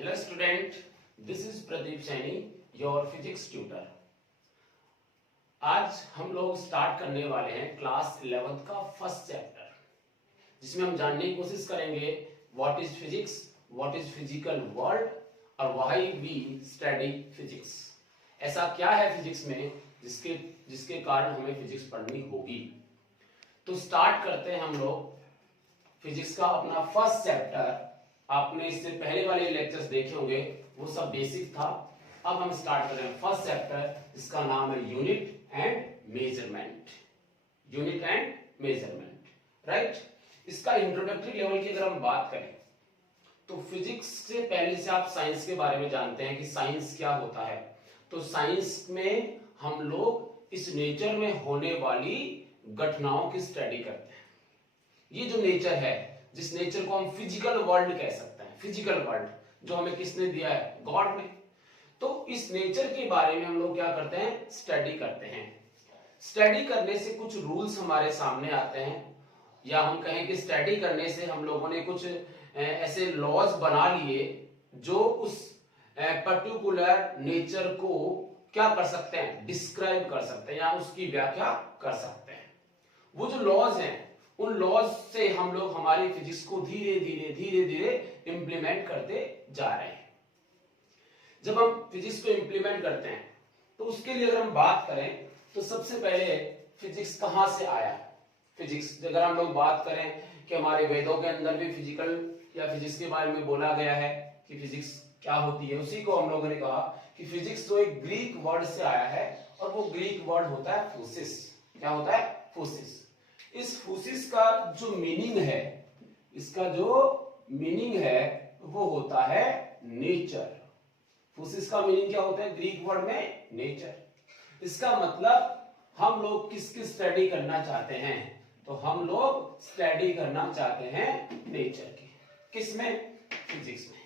Hello student, this is Pradeep Saini, your physics tutor. आज हम लोग स्टार्ट करने वाले हैं क्लास 11th का फर्स्ट चैप्टर, जिसमें हम जानने की कोशिश करेंगे what is physics, what is physical world और व्हाई वी स्टडी फिजिक्स। ऐसा क्या है फिजिक्स में जिसके कारण हमें फिजिक्स पढ़नी होगी। तो स्टार्ट करते हैं हम लोग फिजिक्स का अपना फर्स्ट चैप्टर। आपने इससे पहले वाले लेक्चर्स देखे होंगे, वो सब बेसिक था। अब हम स्टार्ट कर रहे हैं फर्स्ट चैप्टर, जिसका नाम है unit and measurement. Unit and measurement, right. इसका इंट्रोडक्टरी लेवल की अगर हम बात करें तो फिजिक्स से पहले से आप साइंस के बारे में जानते हैं कि साइंस क्या होता है। तो साइंस में हम लोग इस नेचर में होने वाली घटनाओं की स्टडी करते हैं। ये जो नेचर है, जिस नेचर को हम फिजिकल वर्ल्ड कह सकते हैं, फिजिकल वर्ल्ड जो हमें किसने दिया है, गॉड ने। तो इस नेचर के बारे में हम लोग क्या करते हैं, स्टडी करते हैं। स्टडी करने से कुछ रूल्स हमारे सामने आते हैं, या हम कहें कि स्टडी करने से हम लोगों ने कुछ ऐसे लॉज बना लिए जो उस पर्टिकुलर नेचर को क्या कर सकते हैं, डिस्क्राइब कर सकते हैं या उसकी व्याख्या कर सकते हैं। वो जो लॉज हैं, उन लॉज से हम लोग हमारी फिजिक्स को धीरे धीरे इंप्लीमेंट करते जा रहे हैं। जब हम फिजिक्स को इंप्लीमेंट करते हैं तो उसके लिए अगर हम बात करें तो सबसे पहले फिजिक्स कहां से आया। फिजिक्स अगर हम लोग बात करें कि हमारे वेदों के अंदर भी फिजिकल या फिजिक्स के बारे में बोला गया है कि फिजिक्स क्या होती है, उसी को हम लोगों ने कहा कि फिजिक्स तो एक ग्रीक वर्ड से आया है, और वो ग्रीक वर्ड होता है फूसिस। क्या होता है, फूसिस। इस फूसिस का जो मीनिंग है, इसका जो मीनिंग है वो होता है नेचर। फूसिस का मीनिंग क्या होता है ग्रीक वर्ड में, नेचर। इसका मतलब हम लोग किसकी स्टडी करना चाहते हैं, तो हम लोग स्टडी करना चाहते हैं नेचर की। किसमें, फिजिक्स में,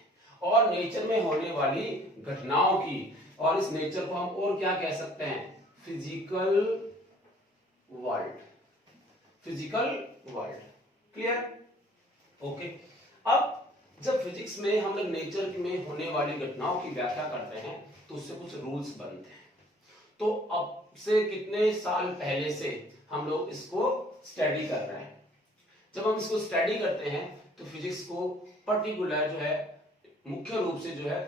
और नेचर में होने वाली घटनाओं की। और इस नेचर को हम और क्या कह सकते हैं, physical world. Physical world, clear, okay. अब जब फिजिक्स में हम लोग नेचर में होने वाली घटनाओं की व्याख्या करते हैं तो उससे कुछ रूल्स बनते हैं। तो अब से कितने साल पहले से हम लोग इसको स्टडी कर रहे हैं। जब हम इसको स्टडी करते हैं तो फिजिक्स को पर्टिकुलर जो है, मुख्य रूप से जो है,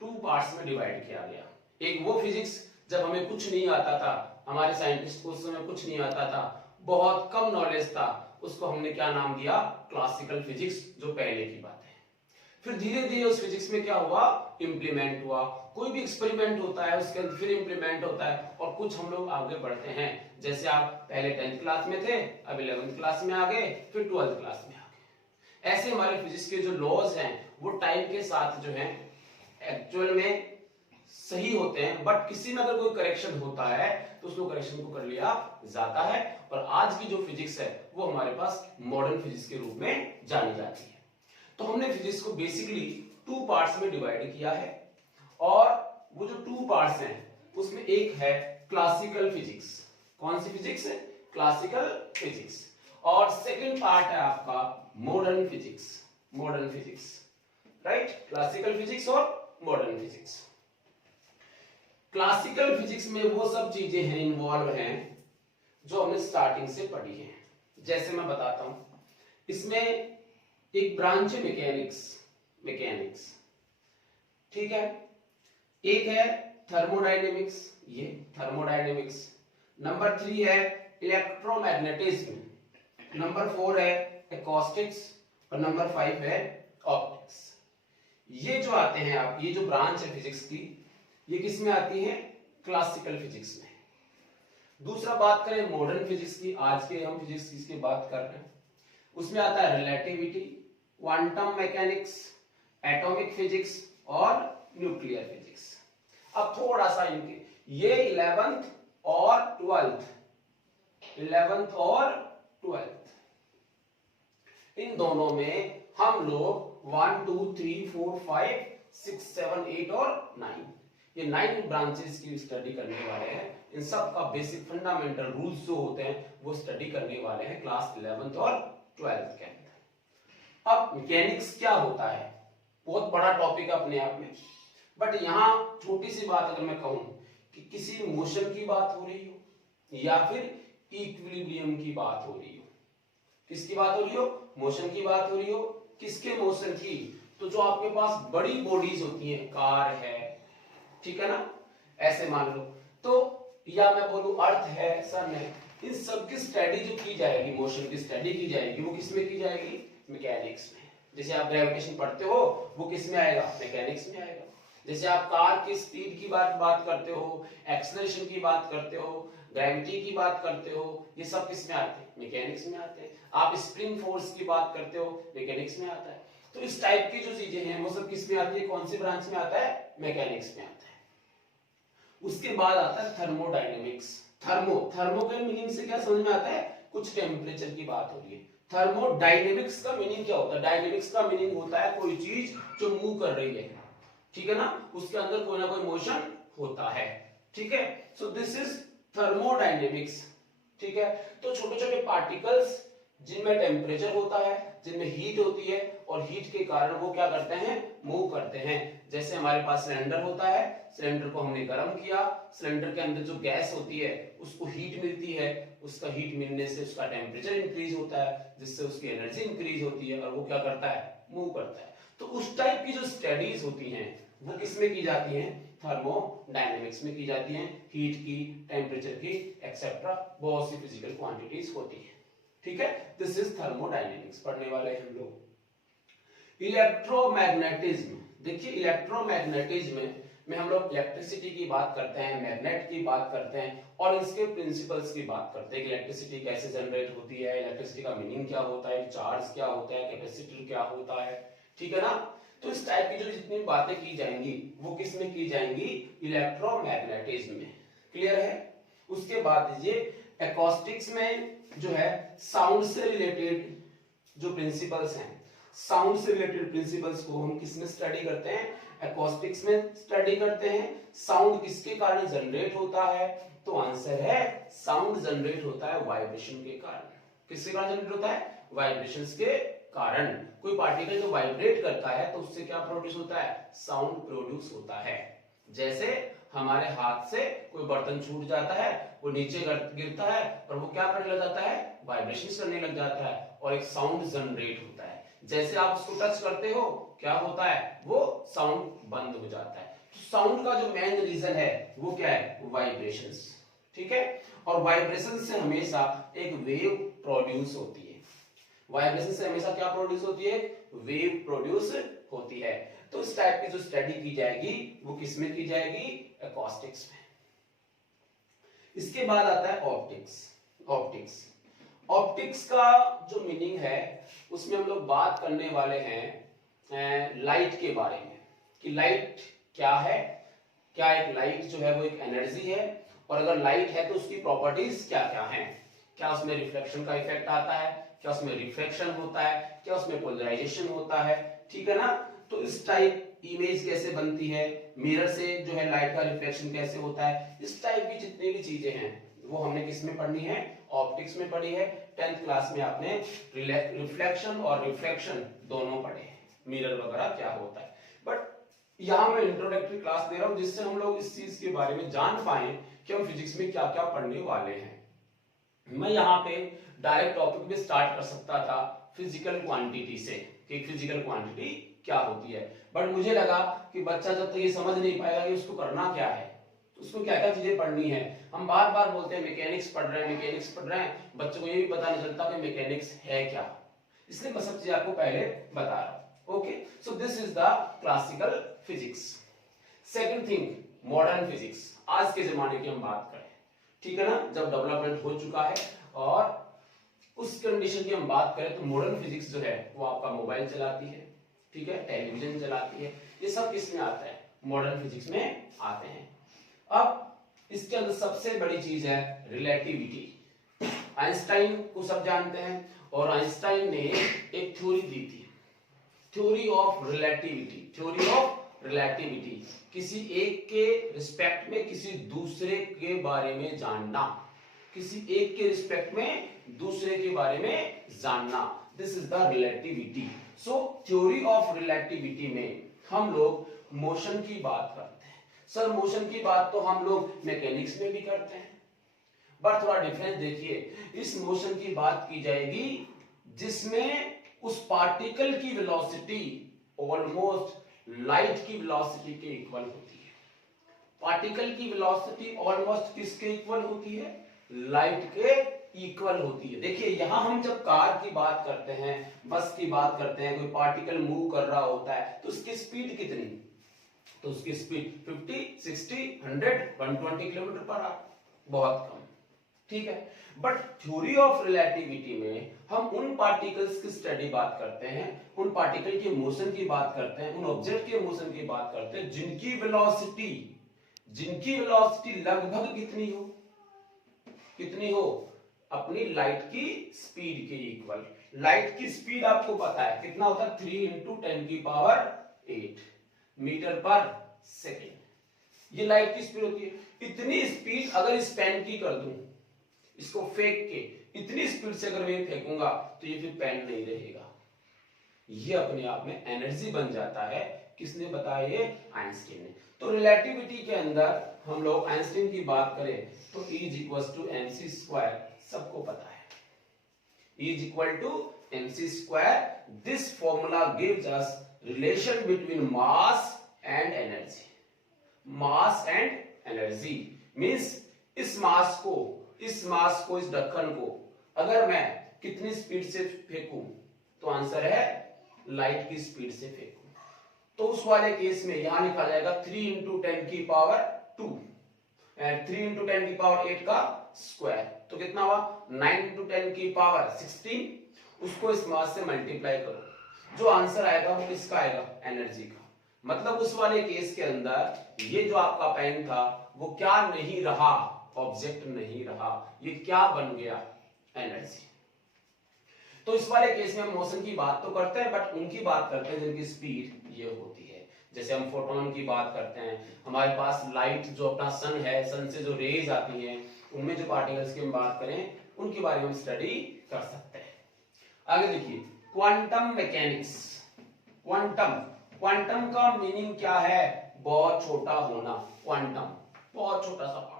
2 पार्ट्स में डिवाइड किया गया। एक वो फिजिक्स जब हमें कुछ नहीं आता था, हमारे साइंटिस्ट को उस समय कुछ नहीं आता था, बहुत कम नॉलेज था, उसको हमने क्या नाम दिया, क्लासिकल फिजिक्स, जो पहले की बात है। फिर धीरे धीरे उस फिजिक्स में क्या हुआ, इंप्लीमेंट हुआ। कोई भी एक्सपेरिमेंट होता है उसके अंदर फिर इंप्लीमेंट होता है, और कुछ हम लोग आगे बढ़ते हैं। जैसे आप पहले 10th क्लास में थे, अब 11th क्लास में आ गए, फिर 12th क्लास में आ गए। ऐसे हमारे फिजिक्स के जो लॉज हैं वो टाइम के साथ जो है एक्चुअल में सही होते हैं, बट किसी में अगर कोई करेक्शन होता है तो उसको करेक्शन को कर लिया जाता है। और आज की जो फिजिक्स है वो हमारे पास मॉडर्न फिजिक्स के रूप में जानी जाती है। तो हमने फिजिक्स को बेसिकली 2 पार्ट्स में डिवाइड किया है, और वो जो 2 पार्ट्स हैं उसमें एक है क्लासिकल फिजिक्स। कौन सी फिजिक्स है, क्लासिकल फिजिक्स। और सेकंड पार्ट है आपका modern physics. Modern physics, right, classical physics और मॉडर्न फिजिक्स। क्लासिकल फिजिक्स में वो सब चीजें हैं, इन्वॉल्व हैं, जो हमने स्टार्टिंग से पढ़ी हैं। जैसे मैं बताता हूं, इसमें एक ब्रांच है मैकेनिक्स, ठीक है। एक है थर्मोडायनेमिक्स, ये थर्मोडायनेमिक्स। नंबर 3 है इलेक्ट्रोमैग्नेटिज्म, नंबर 4 है एकॉस्टिक्स, और नंबर 5 है ऑप्टिक्स। ये जो आते हैं आप, ये जो ब्रांच है फिजिक्स की, ये किस में आती है, क्लासिकल फिजिक्स में। दूसरा बात करें मॉडर्न फिजिक्स की, आज के हम फिजिक्स की बात कर रहे हैं, उसमें आता है relativity, quantum mechanics, atomic physics और न्यूक्लियर फिजिक्स। अब थोड़ा सा इनके, ये 11th और 12th, इन दोनों में हम लोग 1 2 3 4 5 6 7 8 और 9, ये 9 ब्रांचेस की स्टडी करने वाले हैं। इन सब का बेसिक फंडामेंटल रूल्स जो होते हैं वो स्टडी करने वाले हैं क्लास 11th और 12th के अंदर। अब मैकेनिक्स क्या होता है, बहुत बड़ा टॉपिक अपने आप में। बट यहाँ छोटी सी बात अगर मैं कहूं कि किसी मोशन की बात हो रही हो या फिर इक्विलिब्रियम की बात हो रही हो, किसकी बात हो रही हो, मोशन की बात हो रही हो, किसके मोशन की, तो जो आपके पास बड़ी बॉडीज होती हैं, कार है, ठीक है ना, ऐसे मान लो, तो या मैं बोलूं अर्थ है, सन है, इन सब की स्टडी जो की जाएगी, मोशन की स्टडी की जाएगी, वो किसमें की जाएगी, मैकेनिक्स में। जैसे आप ग्रेविटेशन पढ़ते हो वो किस में आएगा, मैकेनिक्स में आएगा। जैसे आप कार की स्पीड की बात करते हो, एक्सेलरेशन की बात करते हो, ग्रेविटी की बात करते हो, ये सब किस में आते हैं, मैकेनिक्स में आते हैं। आप स्प्रिंग फोर्स की बात करते हो, मैकेनिक्स में आता है। तो इस टाइप की जो चीजें हैं वो सब किस में आती है, कौन सी ब्रांच में आता है, मैकेनिक्स में आता है। उसके बाद आता है थर्मोडायनेमिक्स। थर्मो के मीनिंग से क्या समझ में आता है, कुछ टेम्परेचर की बात हो रही है। थर्मोडायनेमिक्स का मीनिंग क्या होता है, डायनेमिक्स का मीनिंग होता है कोई चीज जो मूव कर रही है, ठीक है ना, उसके अंदर कोई ना कोई मोशन होता है, ठीक है। सो दिस इज थर्मोडायनेमिक्स, ठीक है। तो छोटे छोटे पार्टिकल्स जिनमें टेम्परेचर होता है, जिनमें हीट होती है, और हीट के कारण वो क्या करते हैं, मूव करते हैं। जैसे हमारे पास सिलेंडर होता है, सिलेंडर को हमने गर्म किया, सिलेंडर के अंदर जो गैस होती है उसको हीट मिलती है, उसका हीट मिलने से उसका टेम्परेचर इंक्रीज होता है, जिससे उसकी एनर्जी इंक्रीज होती है और वो क्या करता है, मूव करता है। तो उस टाइप की जो स्टडीज होती हैं वो किसमें की जाती हैं, थर्मोडायनेमिक्स में की जाती हैं। हीट की, टेम्परेचर की, एक्सेट्रा बहुत सी फिजिकल क्वांटिटीज होती है, ठीक है। दिस इज थर्मोडायनेमिक्स पढ़ने वाले हैं हम लोग। इलेक्ट्रोमैग्नेटिज्म, देखिए इलेक्ट्रोमैग्नेटिज्म में हम लोग इलेक्ट्रिसिटी की बात करते हैं, मैग्नेट की बात करते हैं और इसके प्रिंसिपल्स की बात करते हैं कि इलेक्ट्रिसिटी कैसे जनरेट होती है, इलेक्ट्रिसिटी का मीनिंग क्या होता है, चार्ज क्या होता है, कैपेसिटर क्या होता है, ठीक है ना। तो इस टाइप की जो जितनी बातें की जाएंगी वो किस में की जाएंगी, इलेक्ट्रोमैग्नेटिज्म में, क्लियर है। उसके बाद दीजिए एकॉस्टिक्स में जो है साउंड से रिलेटेड जो प्रिंसिपल्स हैं, साउंड से रिलेटेड प्रिंसिपल्स को हम किसमें स्टडी करते हैं, एकॉस्टिक्स में स्टडी करते हैं। साउंड किसके कारण जनरेट होता है, तो आंसर है साउंड जनरेट होता है वाइब्रेशन के कारण। किसके कारण जनरेट होता है, वाइब्रेशंस के कारण। कोई पार्टिकल जो वाइब्रेट करता है तो उससे क्या प्रोड्यूस होता है, साउंड प्रोड्यूस होता है। जैसे हमारे हाथ से कोई बर्तन छूट जाता है, वो नीचे गिरता है और वो क्या करने लग जाता है, वाइब्रेशंस करने लग जाता है और एक साउंड जनरेट होता है। जैसे आप उसको टच करते हो क्या होता है, वो साउंड बंद हो जाता है। तो साउंड का जो मेन रीजन है वो क्या है, वाइब्रेशंस, ठीक है। और वाइब्रेशन से हमेशा एक वेव प्रोड्यूस होती है। वाइब्रेशन से हमेशा क्या प्रोड्यूस होती है, वेव प्रोड्यूस होती है। तो इस टाइप की जो स्टडी की जाएगी वो किसमें की जाएगी, एकॉस्टिक्स में। इसके बाद आता है ऑप्टिक्स। ऑप्टिक्स का जो मीनिंग है उसमें हम लोग बात करने वाले हैं लाइट के बारे में, कि लाइट क्या है, क्या एक लाइट जो है वो एक एनर्जी है, और अगर लाइट है तो उसकी प्रॉपर्टीज क्या क्या हैं, क्या उसमें रिफ्लेक्शन का इफेक्ट आता है, क्या उसमें रिफ्रैक्शन होता है, क्या उसमें पोलराइजेशन होता है, ठीक है ना। तो इस टाइप इमेज कैसे बनती है, मिरर से जो है लाइट का रिफ्लेक्शन कैसे होता है, इस टाइप की जितनी भी चीजें हैं वो हमने किस में पढ़नी है, ऑप्टिक्स में पढ़ी है। 10th क्लास में आपने रिफ्लेक्शन और रिफ्रैक्शन दोनों पढ़े हैं, मिरर वगैरह क्या होता है। बट यहाँ मैं इंट्रोडक्टरी क्लास दे रहा हूँ जिससे हम लोग इस चीज के बारे में जान पाए कि हम फिजिक्स में क्या क्या पढ़ने वाले हैं। मैं यहाँ पे डायरेक्ट टॉपिक में स्टार्ट कर सकता था फिजिकल क्वांटिटी से, कि फिजिकल क्वांटिटी क्या होती है, बट मुझे लगा कि बच्चा जब तक ये समझ नहीं पाएगा कि उसको करना क्या है, तो उसको क्या क्या चीजें पढ़नी है। हम बार बार बोलते हैं मैकेनिक्स पढ़ रहे हैं, बच्चों को ये भी पता नहीं चलता कि मैकेनिक्स है क्या, इसलिए मैं सब चीजें आपको पहले बता रहा हूं। Okay, so this is the classical physics. Second thing, modern physics, आज के जमाने की हम बात करें, ठीक है ना, जब डेवलपमेंट हो चुका है और उस कंडीशन की हम बात करें तो मॉडर्न फिजिक्स जो है वो आपका मोबाइल चलाती है, ठीक है, टेलीविजन चलाती है, ये सब किस में आता है, मॉडर्न फिजिक्स में आते हैं। अब इसके अंदर सबसे बड़ी चीज है रिलेटिविटी। आइंस्टाइन को सब जानते हैं और आइंस्टाइन ने एक थ्योरी दी थी, थ्योरी ऑफ रिलेटिविटी, किसी एक के रिस्पेक्ट में किसी दूसरे के बारे में जानना, किसी एक के रिस्पेक्ट में दूसरे के बारे में जानना, this is the relativity. So theory of relativity में हम लोग मोशन की बात करते हैं। सर मोशन की बात तो हम लोग मैकेनिक्स में भी करते हैं, बट थोड़ा डिफरेंस देखिए, इस मोशन की बात की जाएगी जिसमें उस पार्टिकल की वेलोसिटी ऑलमोस्ट लाइट की वेलोसिटी के इक्वल होती है। पार्टिकल की वेलोसिटी ऑलमोस्ट किसके इक्वल होती है? लाइट के इक्वल होती है। देखिए यहां हम जब कार की बात करते हैं, बस की बात करते हैं, कोई पार्टिकल मूव कर रहा होता है तो उसकी स्पीड कितनी? तो उसकी स्पीड 50, 60, 100, 120 किलोमीटर पर आवर, बहुत कम, ठीक है। बट थ्योरी ऑफ रिलेटिविटी में हम उन पार्टिकल्स की स्टडी बात करते हैं, उन पार्टिकल के मोशन की बात करते हैं, उन ऑब्जेक्ट के मोशन की बात करते हैं जिनकी वेलोसिटी लगभग कितनी हो? अपनी लाइट की स्पीड के इक्वल। लाइट की स्पीड आपको पता है कितना होता है? 3 इंटू 10 की पावर 8 मीटर पर सेकेंड, ये लाइट की स्पीड होती है। इतनी स्पीड अगर इस पेन की कर दूं, इसको फेंक के इतनी स्पीड से अगर मैं फेंकूंगा तो ये फिर पेन नहीं रहेगा, ये अपने आप में एनर्जी बन जाता है। किसने बताया? ये आइंस्टीन ने। तो रिलेटिविटी के अंदर हम लोग आइंस्टीन की बात करें तो E is equal to mc square, सबको पता है, E is equal to mc square. This formula gives us relation between mass and energy. Mass and energy means इस मास को, इस ढक्कन को अगर मैं कितनी स्पीड से फेंकूं तो आंसर है लाइट की स्पीड से फेंकूं। तो उस वाले केस में यहां लिखा जाएगा 3 इंटू 10 की पावर 2 एंड 3 इंटू 10 की पावर 8 का स्क्वायर, तो कितना हुआ? 9 इंटू 10 की पावर 16। उसको इस मास से मल्टीप्लाई करो, जो आंसर आएगा वो किसका आएगा? एनर्जी का। मतलब उस वाले केस के अंदर ये जो आपका पेन था वो क्या नहीं रहा? ऑब्जेक्ट नहीं रहा, ये क्या बन गया? एनर्जी। तो इस वाले केस में हम मोशन की बात तो करते हैं, बट उनकी बात करते हैं जिनकी स्पीड ये होती है। जैसे हम फोटोन की बात करते हैं, हमारे पास लाइट जो अपना सन है, सन से जो रेज आती हैं, उनमें जो पार्टिकल्स की हम बात करें उनके बारे में हम स्टडी कर सकते हैं। आगे देखिए क्वांटम मैकेनिक्स। क्वांटम का मीनिंग क्या है? बहुत छोटा होना। क्वांटम बहुत छोटा सा पार्ट।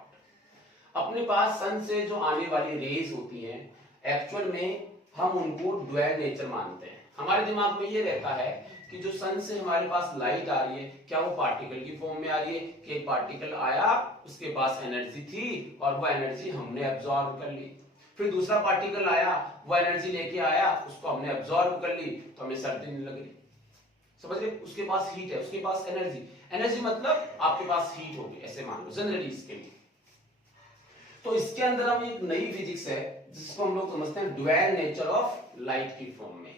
अपने पास सन से जो आने वाली रेज होती हैं, एक्चुअल में हम उनको ड्वेल नेचर मानते हैं। हमारे दिमाग में ये रहता है कि जो सन से हमारे पास लाइट आ रही है, क्या वो पार्टिकल की फॉर्म में आ रही है कि एक पार्टिकल आया, उसके पास एनर्जी थी और वो एनर्जी हमने एब्जॉर्ब कर ली, फिर दूसरा पार्टिकल आया, वो एनर्जी लेके आया, उसको हमने एब्जॉर्ब कर ली, तो हमें सर्दी नहीं लग रही। समझ रहे? उसके पास हीट है, उसके पास एनर्जी मतलब आपके पास हीट होगी, ऐसे मान लो जनरली इसके लिए। तो इसके अंदर हम एक नई फिजिक्स है जिसको हम लोग समझते हैं ड्वेल नेचर ऑफ लाइट की फॉर्म में,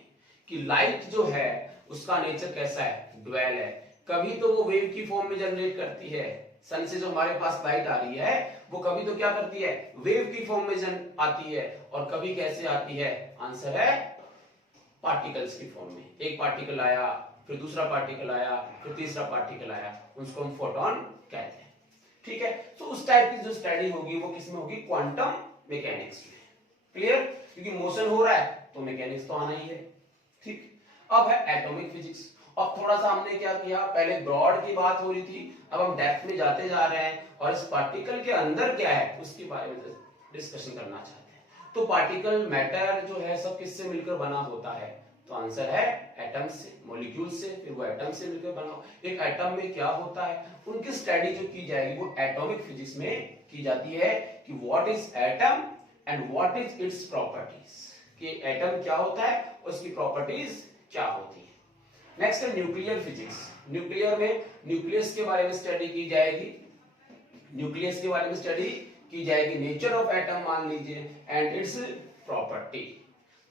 कि लाइट जो है उसका नेचर कैसा है? ड्वेल है। कभी तो वो वेव की फॉर्म में जनरेट करती है, सन से जो हमारे पास लाइट आ रही है वो कभी तो क्या करती है? वेव की फॉर्म में आती है, और कभी कैसे आती है? आंसर है पार्टिकल्स की फॉर्म में। एक पार्टिकल आया, फिर दूसरा पार्टिकल आया, फिर तीसरा पार्टिकल आया, उसको हम फोटोन कहते हैं। ठीक है, तो उस टाइप की जो स्टडी होगी वो किसमें होगी? क्वांटम मैकेनिक्स में। क्लियर? क्योंकि मोशन हो रहा है तो मैकेनिक्स तो आना ही है। ठीक, अब है एटॉमिक फिजिक्स। अब थोड़ा सा हमने क्या किया, पहले ब्रॉड की बात हो रही थी, अब हम डेप्थ में जाते जा रहे हैं और इस पार्टिकल के अंदर क्या है उसके बारे में डिस्कशन करना चाहते हैं। तो पार्टिकल मैटर जो है सब किससे मिलकर बना होता है? तो आंसर है एटम से, मॉलिक्यूल से, फिर वो एटम से मिलकर बना। एक एटम में क्या होता है उनकी स्टडी जो की जाएगी वो एटॉमिक फिजिक्स में की जाती है, कि what is atom and what is its properties, कि एटम क्या होता है और उसकी प्रॉपर्टीज क्या होती है। नेक्स्ट है न्यूक्लियर फिजिक्स। न्यूक्लियर में न्यूक्लियस के बारे में स्टडी की जाएगी, न्यूक्लियस के बारे में स्टडी की जाएगी, नेचर ऑफ एटम मान लीजिए एंड इट्स प्रॉपर्टी।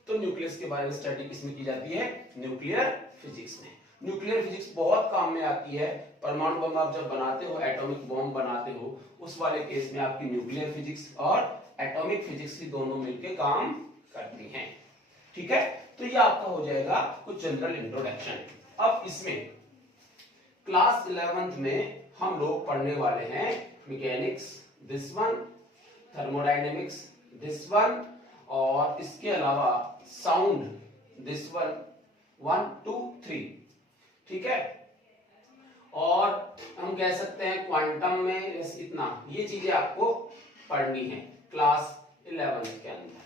तो न्यूक्लियस के बारे में स्टडी किसमें की जाती है? न्यूक्लियर फिजिक्स में। न्यूक्लियर फिजिक्स बहुत काम में आती है। परमाणु बम आप जब बनाते हो, एटॉमिक बम बनाते हो, उस वाले केस में आपकी न्यूक्लियर फिजिक्स और एटॉमिक फिजिक्स ही दोनों मिलकर काम करती हैं। ठीक है, तो ये आपका हो जाएगा कुछ जनरल इंट्रोडक्शन। अब इसमें क्लास 11th में हम लोग पढ़ने वाले हैं mechanics, this one, thermodynamics, this one, और इसके अलावा साउंड, दिस वन, 1 2 3। ठीक है, कह सकते हैं क्वांटम में इतना, ये चीजें आपको पढ़नी है क्लास 11th के अंदर,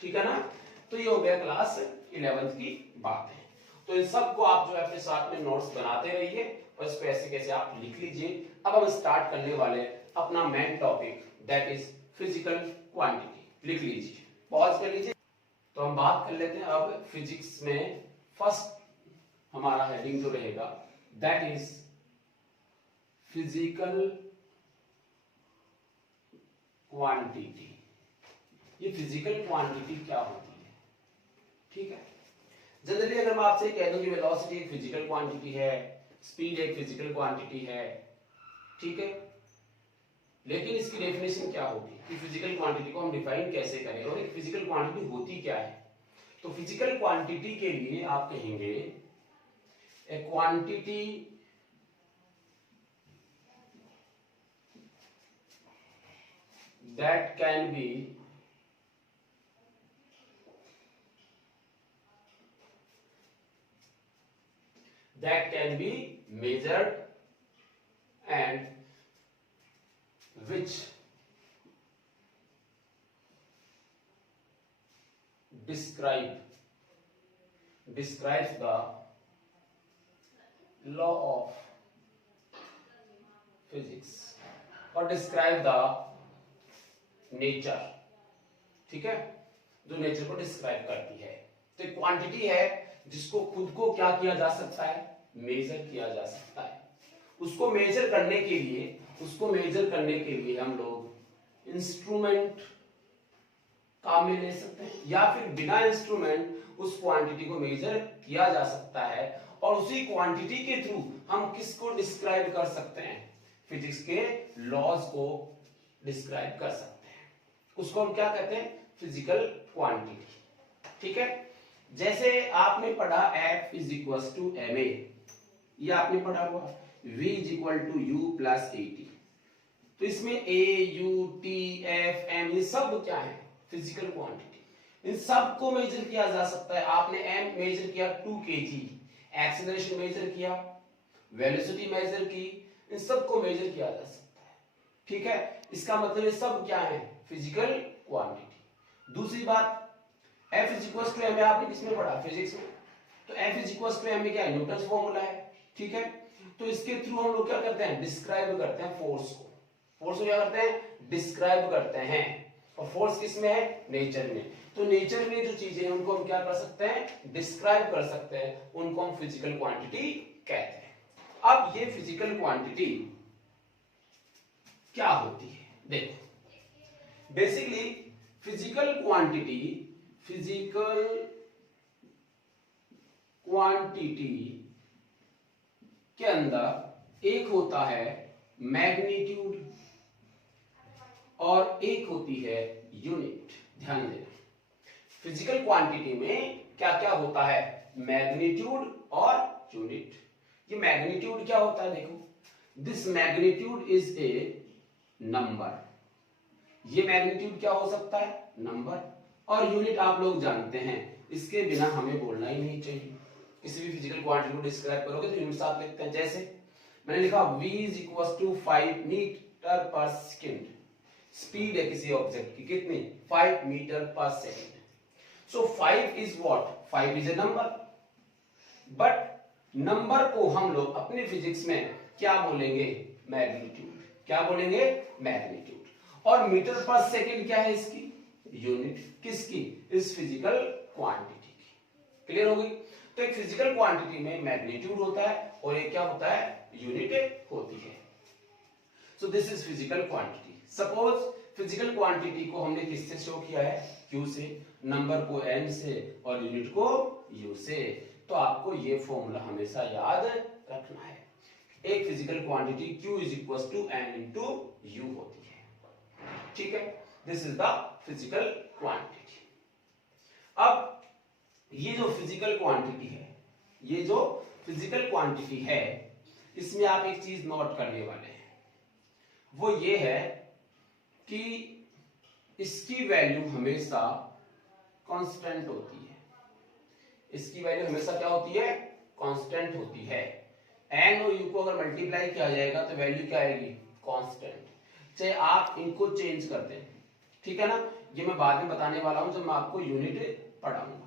ठीक है ना। तो ये हो गया क्लास 11th की बात है। तो इन सब को आप जो है अपने साथ में नोट्स बनाते रहिए और इसको ऐसे कैसे आप लिख लीजिए। अब हम स्टार्ट करने वाले अपना main topic that is physical quantity. लिख लीजिए, पॉज कर लीजिए। तो हम बात कर लेते हैं अब फिजिक्स में फर्स्ट हमारा हेडिंग जो रहेगा दैट इज फिजिकल क्वांटिटी। ये फिजिकल क्वांटिटी क्या होती है, ठीक है। जनरली अगर मैं आपसे कह दूं कि वेलोसिटी एक फिजिकल क्वांटिटी है, स्पीड एक फिजिकल क्वांटिटी है, ठीक है, लेकिन इसकी डेफिनेशन क्या होगी कि फिजिकल क्वांटिटी को हम डिफाइन कैसे करें और एक फिजिकल क्वांटिटी होती क्या है। तो फिजिकल क्वांटिटी के लिए आप कहेंगे ए quantity that can be measured and which describes the law of physics or describe the nature, ठीक है, जो नेचर को डिस्क्राइब करती है। तो एक क्वांटिटी है जिसको खुद को क्या किया जा सकता है, मेजर किया जा सकता है। उसको मेजर करने के लिए हम लोग इंस्ट्रूमेंट काम में ले सकते हैं या फिर बिना इंस्ट्रूमेंट उस क्वांटिटी को मेजर किया जा सकता है और उसी क्वांटिटी के थ्रू हम किसको डिस्क्राइब कर सकते हैं, फिजिक्स के लॉज को डिस्क्राइब कर सकते हैं। उसको हम क्या कहते हैं, फिजिकल क्वांटिटी, ठीक है। जैसे आपने पढ़ा F is equal to ma, ये आपने पढ़ा हुआ, V is equal to U plus AT। तो इसमें A, U, T, F, M ये सब क्या है, फिजिकल क्वांटिटी। इन सब को मेजर किया जा सकता है। आपने M मेजर किया 2 kg, एक्सेलरेशन मेजर किया, वेलोसिटी मेजर की, इन सब को मेजर किया जा सकता है, ठीक है। इसका मतलब ये सब क्या है, फिजिकल क्वांटिटी। दूसरी बात F is equal to m आपने किसमें पढ़ा, फिजिक्स में। तो F is equal to m में क्या है, न्यूटन फॉर्मूला है, ठीक है। तो इसके थ्रू हम लोग क्या करते हैं, डिस्क्राइब करते हैं फोर्स को। फोर्स को क्या करते हैं, डिस्क्राइब करते हैं। और फोर्स किसमें है, नेचर में। तो नेचर में जो चीजें हैं उनको हम क्या कर सकते हैं, डिस्क्राइब कर सकते हैं, उनको हम फिजिकल क्वांटिटी कहते हैं। अब ये फिजिकल क्वांटिटी क्या होती है, देखो बेसिकली फिजिकल क्वांटिटी के अंदर एक होता है मैग्नीट्यूड और एक होती है यूनिट। ध्यान देना, फिजिकल क्वांटिटी में क्या क्या होता है, मैग्नीट्यूड और यूनिट। ये मैग्नीट्यूड क्या होता है, देखो this magnitude is a number. ये मैग्नीट्यूड क्या हो सकता है, नंबर। और यूनिट आप लोग जानते हैं, इसके बिना हमें बोलना ही नहीं चाहिए। किसी भी फिजिकल क्वांटिटी को डिस्क्राइब करोगे तो यूनिट साथ लिखते हैं। जैसे मैंने लिखा v is equal to 5 metre per second, speed है किसी ऑब्जेक्ट की कितनी, 5 metre per second. So 5 is what, 5 is a number. But number को हम लोग अपने फिजिक्स में क्या बोलेंगे, मैग्नीट्यूड। क्या बोलेंगे, मैग्नीट्यूड। और मीटर पर सेकेंड क्या है इसकी, यूनिट। किसकी, इस फिजिकल क्वांटिटी की। क्लियर हो गई। तो एक फिजिकल क्वांटिटी में मैग्नीट्यूड होता है और एक क्या होता है, यूनिट होती है। So this is physical quantity. Suppose physical quantity को हमने किससे शो किया है, Q से, नंबर को M से और यूनिट को U से। तो आपको ये फॉर्मूला हमेशा याद रखना है। एक physical quantity Q is equal to M into U होती है, ठीक है। This is the physical quantity. अब ये जो फिजिकल क्वांटिटी है, इसमें आप एक चीज नोट करने वाले हैं, वो ये है कि इसकी वैल्यू हमेशा कांस्टेंट होती है। इसकी वैल्यू हमेशा क्या होती है, कांस्टेंट होती है। एन और यू को अगर मल्टीप्लाई किया जाएगा तो वैल्यू क्या आएगी, कांस्टेंट। चाहे आप इनको चेंज कर दें, ठीक है ना, ये मैं बाद में बताने वाला हूं जब मैं आपको यूनिट पढ़ाऊंगा।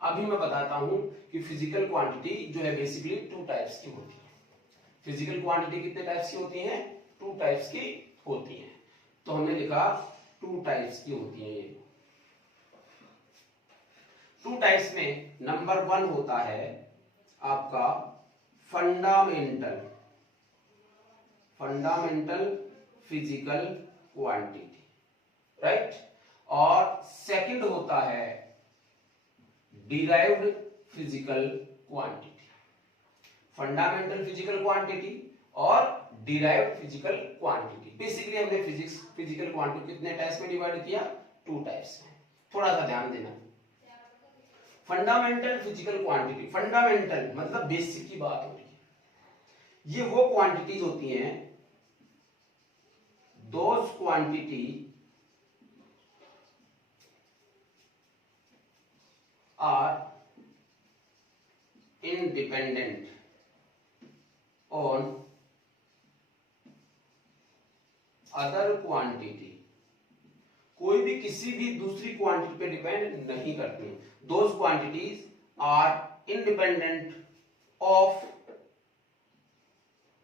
अभी मैं बताता हूं कि फिजिकल क्वांटिटी जो है बेसिकली टू टाइप्स की होती है। फिजिकल क्वांटिटी कितने टाइप्स की होती है, टू टाइप्स की होती है। तो हमने लिखा टू टाइप्स की होती है। ये टू टाइप्स में नंबर 1 होता है आपका फंडामेंटल फिजिकल क्वांटिटी, राइट। और सेकंड होता है derived physical quantity. Fundamental physical quantity और डिराइव्ड फिजिकल क्वांटिटी। बेसिकली हमने फिजिकल क्वांटिटी कितने टाइप्स में डिवाइड किया, टू टाइप्स में। थोड़ा सा ध्यान देना। फंडामेंटल फिजिकल क्वांटिटी, फंडामेंटल मतलब बेसिक की बात हो रही है। ये वो क्वांटिटीज होती हैं, those quantity are independent on other quantity, कोई भी किसी भी दूसरी क्वांटिटी पे डिपेंड नहीं करती। Those quantities are independent of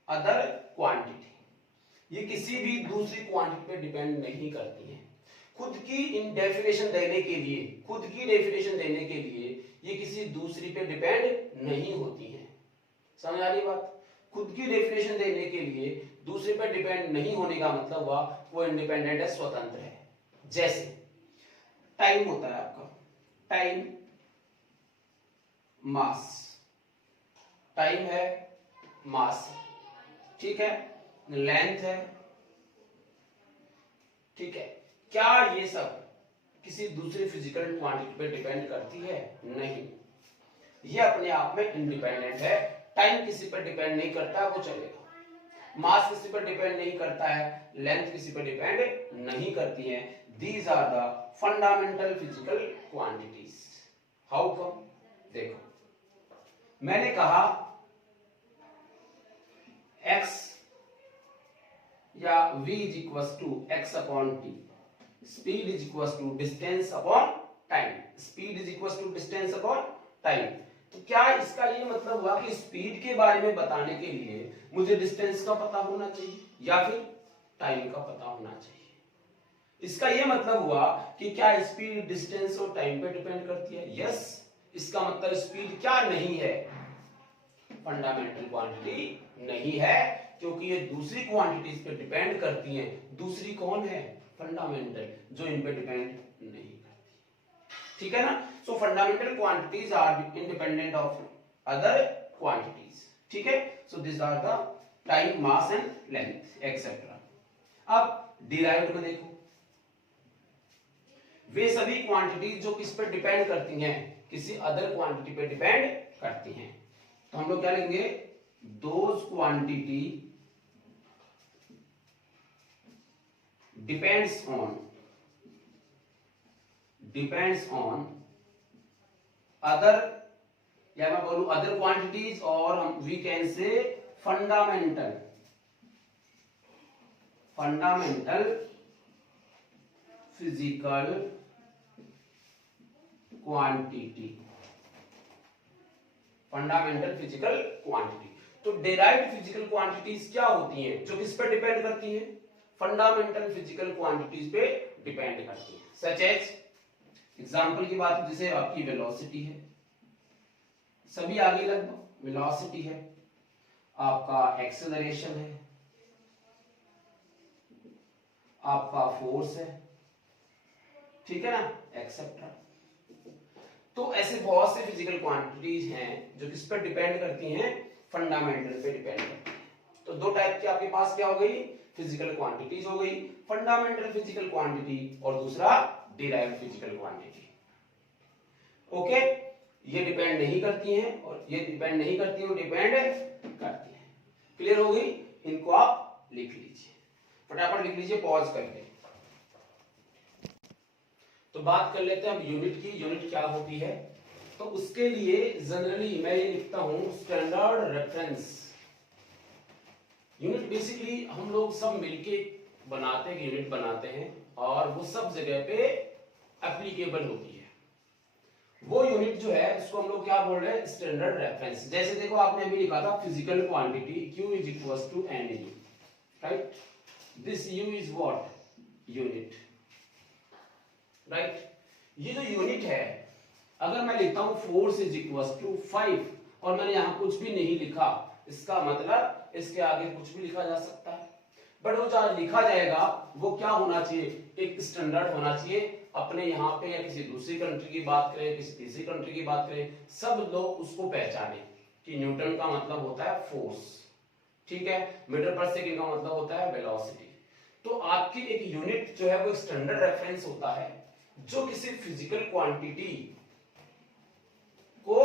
other quantity, ये किसी भी दूसरी क्वांटिटी पे डिपेंड नहीं करती हैं। खुद की डेफिनेशन देने के लिए ये किसी दूसरी पे डिपेंड नहीं होती हैं। समझ आ रही बात? खुद की डेफिनेशन देने के लिए दूसरे पे डिपेंड नहीं होने का मतलब हुआ वो इंडिपेंडेंट है, स्वतंत्र है। जैसे टाइम होता है आपका, टाइम मास, टाइम है मास है, ठीक है, लेंथ है, ठीक है। क्या ये सब किसी दूसरी फिजिकल क्वांटिटी पे डिपेंड करती है? नहीं, ये अपने आप में इंडिपेंडेंट है। टाइम किसी पर डिपेंड नहीं करता है, वो चलेगा। मास किसी पर डिपेंड नहीं करता है, लेंथ किसी पर डिपेंड नहीं करती है। These are the fundamental physical quantities. How come? देखो, मैंने कहा x या v is equal to x upon t, speed is equal to distance upon time, speed is equal to distance upon time. तो क्या इसका ये मतलब हुआ कि स्पीड के बारे में बताने के लिए मुझे डिस्टेंस का पता होना चाहिए या फिर टाइम का पता होना चाहिए? इसका ये मतलब हुआ कि क्या स्पीड डिस्टेंस और टाइम पे डिपेंड करती है? यस। इसका मतलब स्पीड क्या नहीं है, फंडामेंटल क्वांटिटी नहीं है, क्योंकि ये दूसरी क्वांटिटीज पे डिपेंड करती हैं। दूसरी कौन है? फंडामेंटल, जो इन पे डिपेंड नहीं करती। ठीक है ना? So fundamental quantities are independent of other quantities. ठीक है? So this are the time, mass and length etcetera. अब डिराइव्ड में देखो, वे सभी क्वांटिटीज जो किस पर डिपेंड करती हैं, किसी अदर क्वांटिटी पे डिपेंड करती हैं। तो हम लोग क्या लिखेंगे? Those quantity depends on other, या मैं बोलूं अदर क्वांटिटीज, और हम we can say fundamental physical quantity, fundamental physical quantity. तो डेराइव्ड फिजिकल क्वांटिटीज क्या होती हैं जो किस पर डिपेंड करती हैं? फंडामेंटल फिजिकल क्वांटिटीज पे डिपेंड करती हैं। सच एज, एग्जांपल की बात, जैसे आपकी वेलोसिटी है, सभी आगे लगभग वेलोसिटी है, आपका एक्सेलरेशन है, आपका फोर्स है, ठीक है ना, एक्सेट्रा। तो ऐसे बहुत से फिजिकल क्वांटिटीज हैं जो किस पर डिपेंड करती हैं? फंडामेंटल पे डिपेंड करती हैं। तो दो टाइप की आपके पास क्या हो गई? फिजिकल क्वांटिटीज हो गई, फंडामेंटल फिजिकल क्वांटिटी और दूसरा डिराइव्ड फिजिकल क्वांटिटी। ओके, ये डिपेंड नहीं करती हैं और ये डिपेंड नहीं करती हैं, डिपेंड करती हैं। क्लियर हो गई? इनको आप लिख लीजिए, फटाफट लिख लीजिए पॉज करके। तो बात कर लेते हैं अब यूनिट की। यूनिट क्या होती है? तो उसके लिए जनरली मैं ये लिखता हूं स्टैंडर्ड रेफरेंस यूनिट। बेसिकली हम लोग सब मिलके बनाते हैं, यूनिट बनाते हैं और वो सब जगह पे एप्लीकेबल होती है। वो यूनिट जो है उसको हम लोग क्या बोल रहे हैं, स्टैंडर्ड रेफरेंस। जैसे देखो आपने अभी लिखा था physical quantity Q is equal to NU, right. This U is what, unit, right. ये जो यूनिट है, अगर मैं लिखता हूं फोर्स इज इक्वल टू 5 और मैंने यहां कुछ भी नहीं लिखा, इसका मतलब इसके आगे कुछ भी लिखा जा सकता है। बट वो जो लिखा जाएगा वो क्या होना चाहिए, एक स्टैंडर्ड होना चाहिए। अपने यहाँ पे या किसी दूसरी कंट्री की बात करें, किसी तीसरी कंट्री की बात करें, सब लोग उसको पहचाने कि न्यूटन का मतलब होता है फोर्स, ठीक है। मीटर पर सेकंड का मतलब होता है वेलोसिटी। तो आपकी एक यूनिट जो है वो स्टैंडर्ड रेफरेंस होता है जो किसी फिजिकल क्वांटिटी को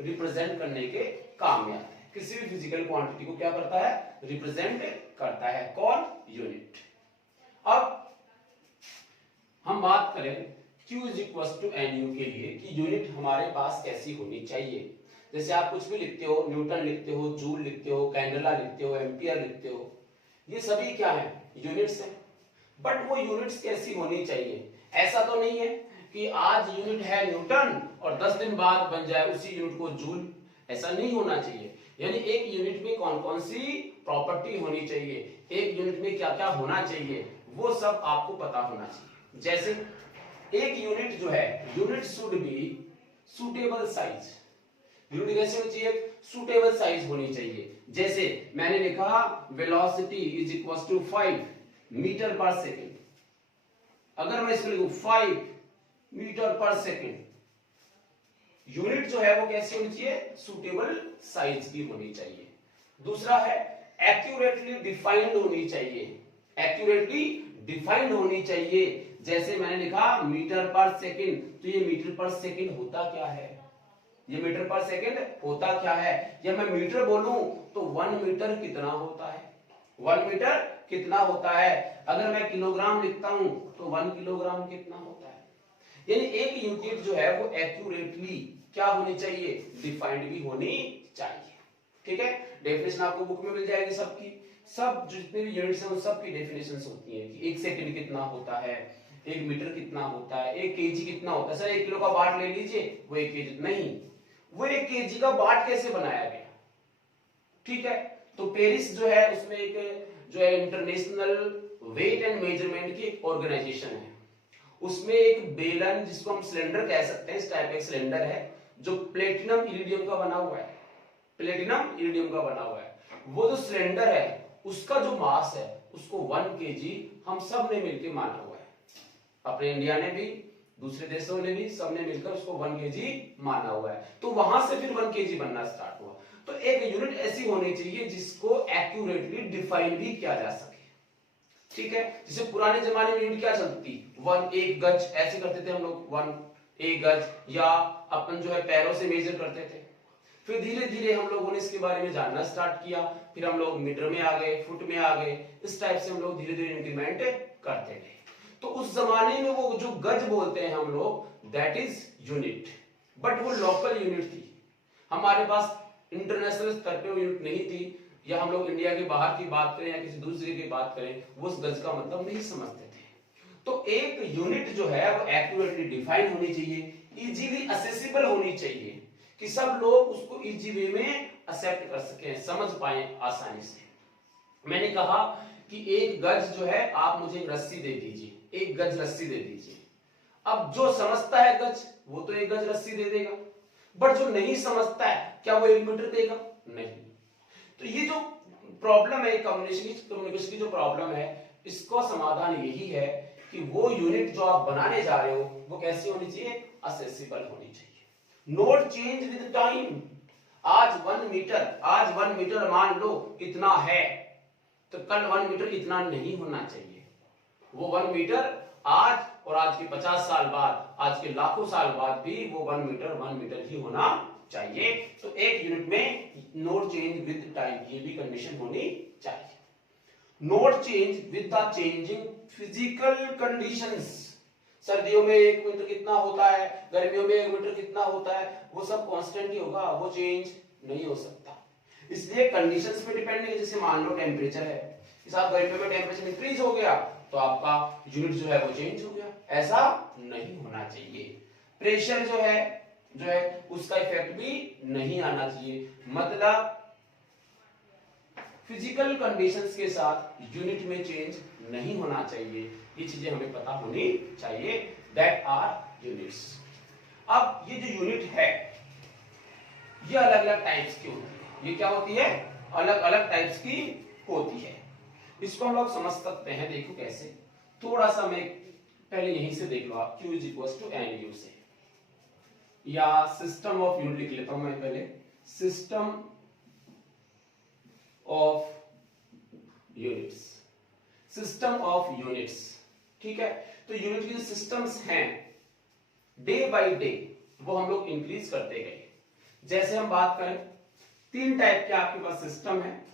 रिप्रेजेंट करने के काम में आता है। किसी भी फिजिकल क्वांटिटी को क्या करता है, रिप्रेजेंट करता है, कौन, यूनिट। अब हम बात करें Q is equal to NU के लिए कि यूनिट हमारे पास कैसी होनी चाहिए। जैसे आप कुछ भी लिखते हो, न्यूटन लिखते हो, जूल लिखते हो, कैंडेला लिखते हो, एम्पियर लिखते हो, ये सभी क्या है, यूनिट्स हैं। बट वो यूनिट्स कैसी होनी चाहिए, ऐसा तो नहीं है कि आज यूनिट है न्यूटन और 10 दिन बाद बन जाए उसी यूनिट को जूल, ऐसा नहीं होना चाहिए। यानी एक यूनिट में कौन कौन सी प्रॉपर्टी होनी चाहिए, एक यूनिट में क्या क्या होना चाहिए, वो सब आपको पता होना चाहिए। जैसे एक यूनिट जो है, unit should be suitable size. Unit कैसे होनी चाहिए, सुटेबल साइज होनी चाहिए। जैसे मैंने लिखा velocity is equal to 5 metre per second, अगर मैं इसको लिखूं 5 मीटर पर सेकेंड, यूनिट जो है वो कैसी होनी चाहिए, सुटेबल साइज की होनी चाहिए। दूसरा है एक्यूरेटली डिफाइंड होनी चाहिए, एक्यूरेटली डिफाइंड होनी चाहिए। जैसे मैंने लिखा मीटर पर सेकंड, तो ये मीटर पर सेकंड होता क्या है, ये मीटर पर सेकंड होता क्या है। या मैं मीटर बोलूं तो 1 मीटर कितना होता है, 1 मीटर कितना होता है। अगर मैं किलोग्राम लिखता हूं तो 1 किलोग्राम कितना होता है। यानी एक यूनिट जो है वो एक्यूरेटली क्या होनी चाहिए, डिफाइंड भी होनी चाहिए, ठीक है। डेफिनेशन आपको बुक में मिल जाएगी सबकी, सब जितने भी यूनिट्स हैं उन सब की डेफिनेशंस होती हैं कि 1 सेकंड कितना होता है, 1 मीटर कितना होता है, 1 केजी कितना होता है। सर 1 किलो का बाट ले लीजिए, वो 1 केजी नहीं, वो 1 केजी का बाट कैसे बनाया गया, ठीक है। तो पेरिस जो है उसमें एक जो है इंटरनेशनल वेट एंड मेजरमेंट की एक ऑर्गेनाइजेशन है, उसमें एक बेलन जिसको हम सिलेंडर कह सकते हैं, इस टाइप का सिलेंडर है जो प्लेटिनम इरिडियम का बना हुआ है, प्लेटिनम इरिडियम का बना हुआ है। वो जो सिलेंडर है उसका जो मास है उसको 1 केजी हम सब ने मिलकर माना हुआ है, अपने इंडिया ने भी, दूसरे देशों ने भी, सबने मिलकर उसको 1 केजी माना हुआ है। तो वहां से फिर 1 केजी बनना स्टार्ट हुआ। तो एक यूनिट ऐसी होनी चाहिए जिसको एक्यूरेटली डिफाइन भी किया जा सके, ठीक है। जैसे पुराने जमाने में यूनिट क्या चलती, 1 गज ऐसे करते थे हम लोग, 1 गज, या अपन जो है पैरों से मेजर करते थे। फिर धीरे धीरे हम लोगों ने इसके बारे में जानना स्टार्ट किया, फिर हम लोग मीटर में आ गए, फुट में आ गए, इस टाइप से हम लोग धीरे धीरे इंक्रीमेंट करते गए। तो उस जमाने में वो जो गज बोलते हैं हम लोग, दैट इज यूनिट, बट वो लोकल यूनिट थी। हमारे पास इंटरनेशनल स्तर पे वो यूनिट नहीं थी, या हम लोग इंडिया के बाहर की बात करें या किसी दूसरे की बात करें, वो उस गज का मतलब नहीं समझते थे। तो एक यूनिट जो है वो एक्यूरेटली डिफाइन होनी चाहिए, इजीली असेसिबल होनी चाहिए कि सब लोग उसको इजी वे में एक्सेप्ट कर सकें, समझ पाए आसानी से। मैंने कहा कि 1 गज जो है, आप मुझे एक रस्सी दे दीजिए, 1 गज रस्सी दे दीजिए। अब जो समझता है गज वो तो 1 गज रस्सी दे देगा, बट जो नहीं समझता है क्या वो 1 मीटर देगा, नहीं। तो ये जो प्रॉब्लम है कम्युनिकेशन की जो प्रॉब्लम है, इसका समाधान यही है कि वो यूनिट जो आप बनाने जा रहे हो वो कैसी होनी चाहिए, असेसिबल होनी चाहिए, नोट चेंज विद टाइम। आज 1 मीटर मान लो इतना है, तो कल 1 मीटर इतना नहीं होना चाहिए। वो 1 मीटर आज और आज के 50 साल बाद, आज के लाखों साल बाद भी वो 1 मीटर ही होना चाहिए। तो एक यूनिट में नोट चेंज विद टाइम, ये भी कंडीशन होनी चाहिए। Note change with the changing physical conditions. सर्दियों में 1 मीटर कितना होता है, गर्मियों में 1 मीटर कितना होता है, वो सब कांस्टेंट ही होगा, वो चेंज नहीं हो सकता। इसलिए कंडीशंस पे डिपेंड नहीं है। जैसे मान लो टेम्परेचर है, इस आप गर्मियों में टेम्परेचर इंक्रीज हो गया तो आपका यूनिट जो है वो चेंज हो गया, ऐसा नहीं होना चाहिए। प्रेशर जो है उसका इफेक्ट भी नहीं आना चाहिए। मतलब फिजिकल कंडीशंस के साथ यूनिट में चेंज नहीं होना चाहिए। ये चीजें हमें पता होनी चाहिए। That are units. अब ये जो यूनिट है ये अलग अलग टाइप्स की होती है। ये क्या होती है? अलग अलग टाइप्स की होती है। इसको हम लोग समझ सकते हैं। देखो कैसे, थोड़ा सा मैं पहले यहीं से देख लो आप, Q = NU से, या सिस्टम ऑफ यूनिट लिख लेता हूं मैं पहले, system of units, system of units. ठीक है, तो यूनिट की जो सिस्टम्स हैं डे बाय डे वो हम लोग इंक्रीज करते गए। जैसे हम बात करें, 3 टाइप के आपके पास सिस्टम है।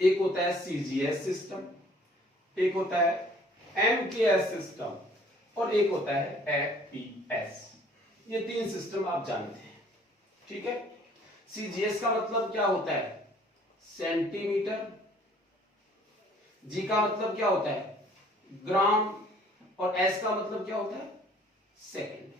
एक होता है CGS सिस्टम, एक होता है MKS सिस्टम और एक होता है FPS। ये 3 सिस्टम आप जानते हैं। ठीक है, CGS का मतलब क्या होता है? सेंटीमीटर। G का मतलब क्या होता है? ग्राम। और S का मतलब क्या होता है? सेकंड।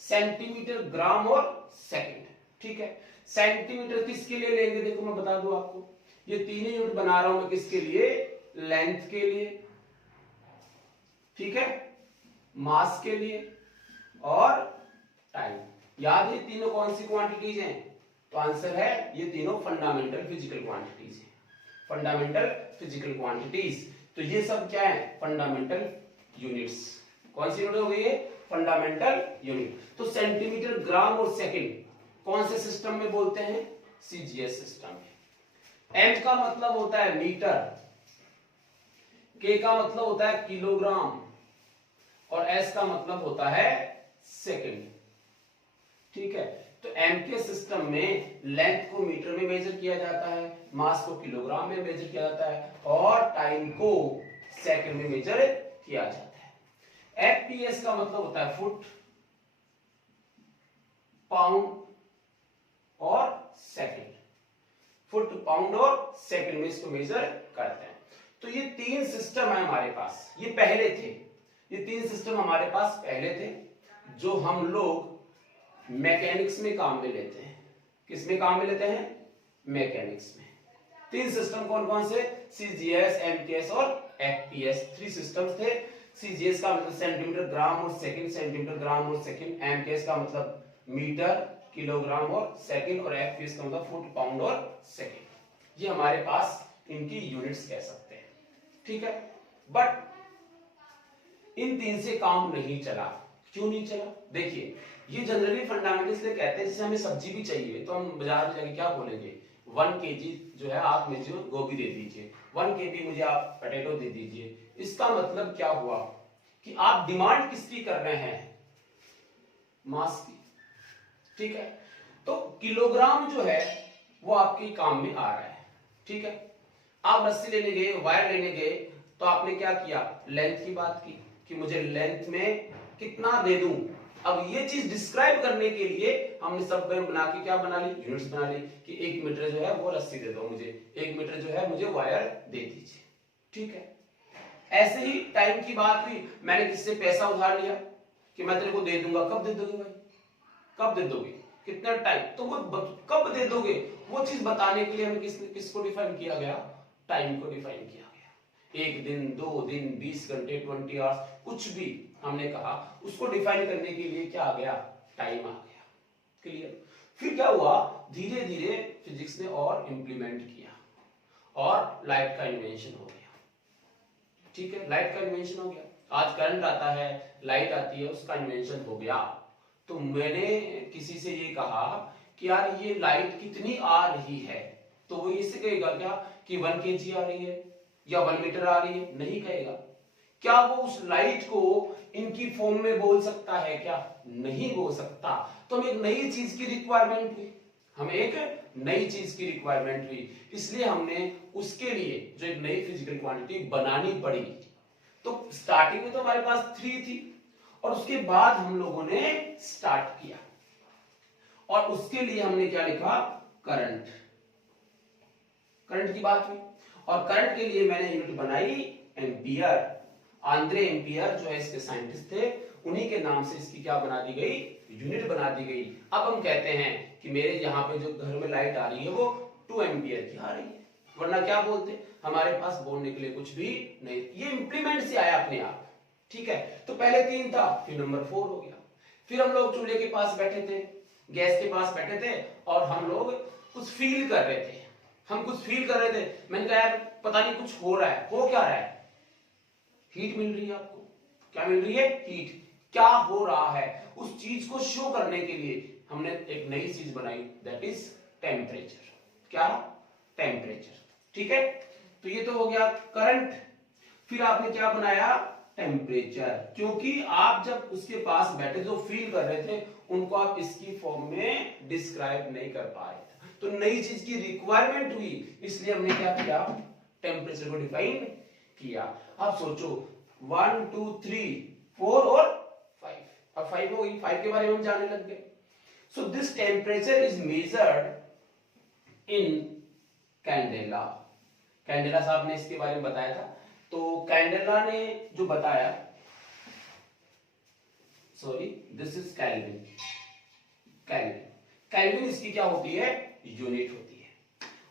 सेंटीमीटर, ग्राम और सेकंड। ठीक है, सेंटीमीटर किसके लिए लेंगे? देखो मैं बता दूं आपको, ये 3 यूनिट बना रहा हूं मैं किसके लिए? लेंथ के लिए, ठीक है, मास के लिए और टाइम। याद है तीनों कौन सी क्वांटिटीज हैं? तो आंसर है ये तीनों फंडामेंटल फिजिकल क्वांटिटीज हैं। फंडामेंटल फिजिकल क्वांटिटीज, तो ये सब क्या है? Fundamental units. कौन सी यूनिट हो गई है? Fundamental unit. तो सेंटीमीटर, ग्राम और सेकंड कौन से सिस्टम में बोलते हैं? CGS सिस्टम में। M का मतलब होता है मीटर, K का मतलब होता है किलोग्राम और S का मतलब होता है सेकंड। ठीक है, तो M के सिस्टम में लेंथ को मीटर में मेजर किया जाता है, मास को किलोग्राम में मेजर किया जाता है और टाइम को सेकंड में मेजर किया जाता है। FPS का मतलब होता है फुट, पाउंड और सेकंड। फुट, पाउंड और सेकंड में इसको मेजर करते हैं। तो ये 3 सिस्टम है हमारे पास, ये पहले थे, ये 3 सिस्टम हमारे पास पहले थे जो हम लोग मैकेनिक्स में काम में लेते हैं। किस में काम में लेते हैं? मैकेनिक्स में। 3 सिस्टम कौन कौन से? CGS, MKS और FPS। 3 सिस्टम्स थे। CGS का मतलब सेंटीमीटर, ग्राम और सेकंड, सेंटीमीटर, ग्राम और सेकंड। MKS का मतलब मीटर, किलोग्राम और सेकंड और FPS का मतलब फुट, पाउंड और सेकंड। ये हमारे पास इनकी यूनिट्स कह सकते हैं। ठीक है, बट इन 3 से काम नहीं चला। क्यों नहीं चला? देखिए, ये जनरली फंडामेंटल्स से कहते हैं जैसे हमें सब्जी भी चाहिए तो हम बाजार में जाके क्या बोलेंगे? 1 kg जो है आप मुझे गोभी दे दीजिए, 1 kg मुझे आप पोटैटो दे दीजिए। इसका मतलब क्या हुआ कि आप डिमांड किसकी कर रहे हैं? मास की। ठीक है, तो किलोग्राम जो है वो आपके काम में आ रहा है। ठीक है, आप रस्सी लेने गए, वायर लेने गए तो आपने क्या किया? लेंथ की बात की कि मुझे लेंथ में कितना दे दूं। अब ये चीज डिस्क्राइब करने के लिए हमने सब बना के क्या बना ली? यूनिट्स बना ली कि 1 मीटर जो है वो रस्सी दे दो मुझे, 1 मीटर जो है मुझे वायर दे दीजिए। ठीक है, ऐसे ही टाइम की बात हुई, मैंने किससे पैसा उधार लिया कि मैं तेरे को दे दूंगा। कब दे दोगे भाई? कब दे दोगे? कितना टाइम? तो वो कब दे दोगे वो चीज बताने के लिए हमें किसको डिफाइन किया गया? टाइम को डिफाइन किया गया। 1 दिन, 2 दिन, 20 घंटे, 20 आवर्स, कुछ भी हमने कहा, उसको डिफाइन करने के लिए क्या आ गया? टाइम आ गया। क्लियर? फिर क्या हुआ? धीरे धीरे फिजिक्स ने और इंप्लीमेंट किया और लाइट का इन्वेंशन हो गया। ठीक है, लाइट का इन्वेंशन हो गया। आज करंट आता है, लाइट आती है, उसका इन्वेंशन हो गया। तो मैंने किसी से ये कहा कि यार ये लाइट कितनी आ रही है, तो वो इससे कहेगा क्या कि 1 kg आ रही है या 1 मीटर आ रही है? नहीं कहेगा। क्या वो उस लाइट को इनकी फॉर्म में बोल सकता है क्या? नहीं बोल सकता। तो हमें एक नई चीज की रिक्वायरमेंट हुई, हमें एक नई चीज की रिक्वायरमेंट हुई, इसलिए हमने उसके लिए जो एक नई फिजिकल क्वांटिटी बनानी पड़ी। तो स्टार्टिंग में तो हमारे पास 3 थी और उसके बाद हम लोगों ने स्टार्ट किया और उसके लिए हमने क्या लिखा, करंट। करंट की बात हुई और करंट के लिए मैंने यूनिट बनाई एम्पियर। आंद्रे एम्पियर जो है इसके साइंटिस्ट थे, उन्हीं के नाम से इसकी क्या बना दी गई, यूनिट बना दी गई। अब हम कहते हैं कि मेरे यहाँ पे जो घर में लाइट आ रही है वो 2 एम्पियर की आ रही है, वरना क्या बोलते, हमारे पास बोलने के लिए कुछ भी नहीं। ये इंप्लीमेंट से आया अपने आप, ठीक है। तो पहले 3 था, फिर नंबर 4 हो गया। फिर हम लोग चूल्हे के पास बैठे थे, गैस के पास बैठे थे और हम लोग कुछ फील कर रहे थे। मैंने कहा यार पता नहीं कुछ हो रहा है, हो क्या रहा है, हीट मिल रही है आपको, क्या मिल रही है, हीट। क्या हो रहा है उस चीज को शो करने के लिए हमने एक नई चीज बनाई, दैट इज टेम्परेचर। क्या, टेम्परेचर, ठीक है। तो ये तो हो गया करंट। फिर आपने क्या बनाया, टेम्परेचर, क्योंकि आप जब उसके पास बैठे जो फील कर रहे थे उनको आप इसकी फॉर्म में डिस्क्राइब नहीं कर पा रहे थे, तो नई चीज की रिक्वायरमेंट हुई, इसलिए हमने क्या किया, टेम्परेचर को डिफाइन किया। अब सोचो 1 2 3 4 और 5, अब 5 हो गई, 5 के बारे में हम जानने लग गए। So this temperature is measured in candela. Candela साहब ने इसके बारे में बताया था, तो कैंडेला ने जो बताया, sorry this is kelvin. Kelvin इसकी क्या होती है, यूनिट होती है।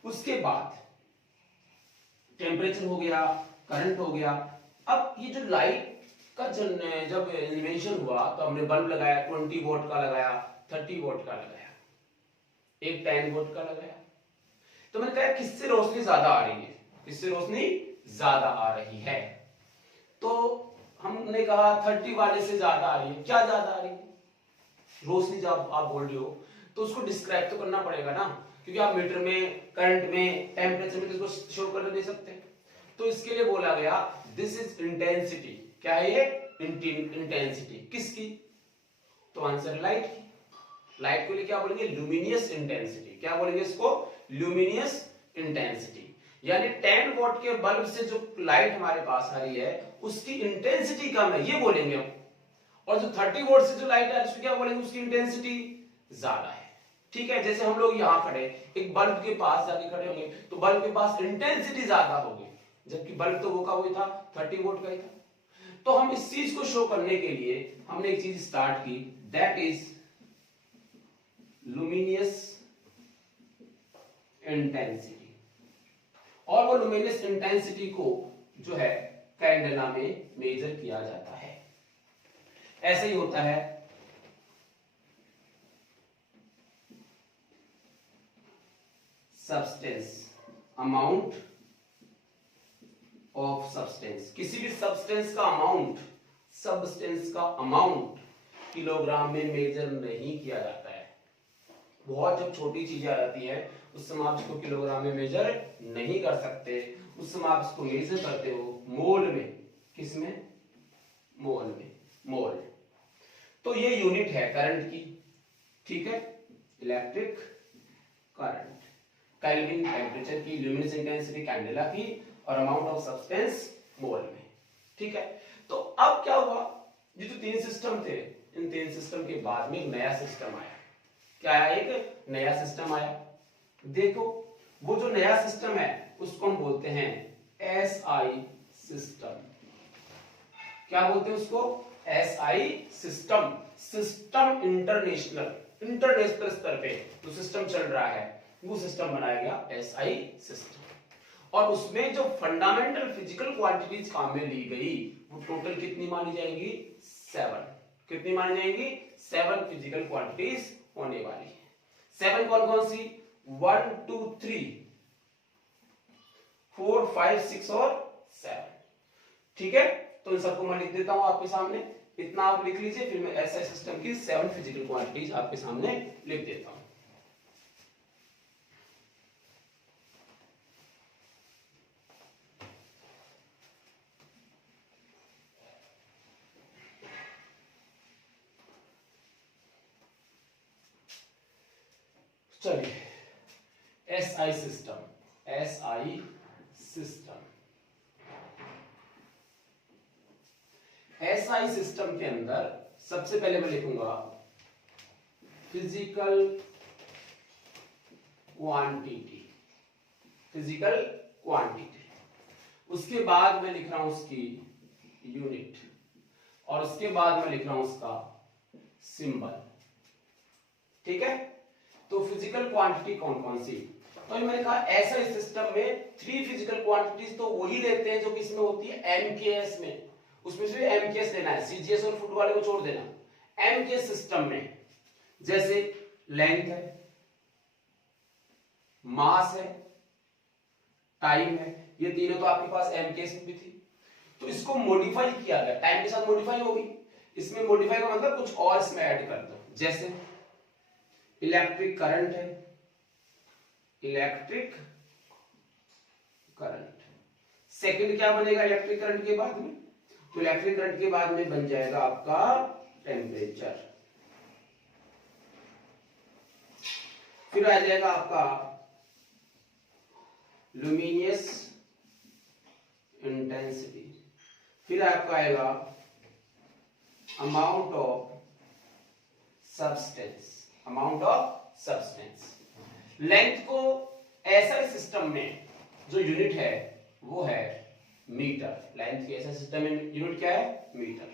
उसके बाद टेम्परेचर हो गया, करंट हो गया। अब ये जो लाइट का जब इन्वेंशन हुआ तो हमने बल्ब लगाया, 20 वोल्ट का लगाया, 30 वोल्ट का लगाया, एक 10 वोल्ट का लगाया। तो मैंने कहा किससे रोशनी ज्यादा आ रही है, किससे रोशनी ज्यादा आ रही है, तो हमने कहा 30 वाले से ज्यादा आ रही है। क्या ज्यादा आ रही है, रोशनी जब आप बोल रहे हो तो उसको डिस्क्राइब तो करना पड़ेगा ना, क्योंकि आप मीटर में, करंट में, टेम्परेचर में तो इसको शो कर नहीं सकते। तो इसके लिए बोला गया दिस इज इंटेंसिटी। क्या है ये, इंटेंसिटी किसकी, तो आंसर लाइट की। लाइट को लिए क्या बोलेंगे, ल्यूमिनियस इंटेंसिटी। क्या बोलेंगे इसको, ल्यूमिनियस इंटेंसिटी। यानी 10 वोल्ट के बल्ब से जो लाइट हमारे पास आ रही है उसकी इंटेंसिटी कम है, ये बोलेंगे हम। और जो 30 वोल्ट से जो लाइट आ रही है उसकी क्या बोलेंगे, उसकी इंटेंसिटी ज्यादा है, ठीक है। जैसे हम लोग यहाँ खड़े, एक बल्ब के पास जाके खड़े होंगे तो बल्ब के पास इंटेंसिटी ज्यादा होगी, जबकि बल्ब तो वो का वही था, 30 वोल्ट का ही था। तो हम इस चीज को शो करने के लिए हमने एक चीज स्टार्ट की, दैट इज लुमिनियस इंटेंसिटी। और वो लुमिनियस इंटेंसिटी को जो है कैंडेला में मेजर किया जाता है। ऐसे ही होता है सब्सटेंस, अमाउंट ऑफ सब्सटेंस। किसी भी सब्सटेंस का अमाउंट, सब्सटेंस का अमाउंट किलोग्राम में मेजर नहीं किया जाता है। बहुत जब छोटी चीजें आ जाती है उस समय आप इसको किलोग्राम में मेजर नहीं कर सकते, उस समय आप इसको मेजर करते हो मोल में। किसमें, मोल में, मोल। तो ये यूनिट है करंट की, ठीक है, इलेक्ट्रिक करंट। केल्विन टेम्परेचर की, ल्यूमिनस इंटेंसिटी कैंडेला की, और अमाउंट ऑफ सब्सटेंस मोल में, ठीक है। तो अब क्या हुआ, ये जो 3 सिस्टम थे, इन 3 सिस्टम के बाद में एक नया सिस्टम आया। क्या आया, एक नया सिस्टम आया। देखो वो जो नया सिस्टम है उसको हम बोलते हैं एसआई सिस्टम। क्या बोलते हैं उसको, SI system. System international, international स्तर पे जो सिस्टम चल रहा है वो सिस्टम बनाया गया एसआई सिस्टम। और उसमें जो फंडामेंटल फिजिकल क्वांटिटीज काम में ली गई वो टोटल कितनी मानी जाएंगी, 7। कितनी मानी जाएंगी, 7 फिजिकल क्वांटिटीज होने वाली है। 7 कौन कौन सी, 1 2 3 4 5 6 और 7, ठीक है। तो इन सबको मैं लिख देता हूं आपके सामने, इतना आप लिख लीजिए, फिर मैं एसआई सिस्टम की 7 फिजिकल क्वांटिटीज आपके सामने लिख देता हूं। चलिए, SI system, SI system, SI system के अंदर सबसे पहले मैं लिखूंगा फिजिकल क्वांटिटी, फिजिकल क्वांटिटी। उसके बाद मैं लिख रहा हूं उसकी यूनिट, और उसके बाद मैं लिख रहा हूं उसका सिंबल। ठीक है, तो फिजिकल क्वांटिटी कौन कौन सी, तो मैंने कहा ऐसा इस सिस्टम में 3 फिजिकल क्वांटिटीज तो वही लेते हैं जो किसमें होती है, एमकेएस में। उसमें से एमकेएस लेना है, सीजीएस और फुट वाले को छोड़ देना। एमकेएस सिस्टम में जैसे लेंथ है, मास है, टाइम है, ये तीनों तो आपके पास एमकेएस में भी थी। तो इसको मॉडिफाई किया गया, टाइम के साथ मॉडिफाई होगी। इसमें मॉडिफाई का मतलब कुछ और इसमें ऐड कर दो, जैसे इलेक्ट्रिक करंट है, इलेक्ट्रिक करंट। सेकंड क्या बनेगा इलेक्ट्रिक करंट के बाद में, तो इलेक्ट्रिक करंट के बाद में बन जाएगा आपका टेम्परेचर। फिर आ जाएगा आपका लुमिनियस इंटेंसिटी। फिर आपका आएगा amount of substance, amount of substance. Length को ऐसा सिस्टम में जो यूनिट है वो है मीटर। लेंथ के ऐसा सिस्टम में यूनिट क्या है, मीटर।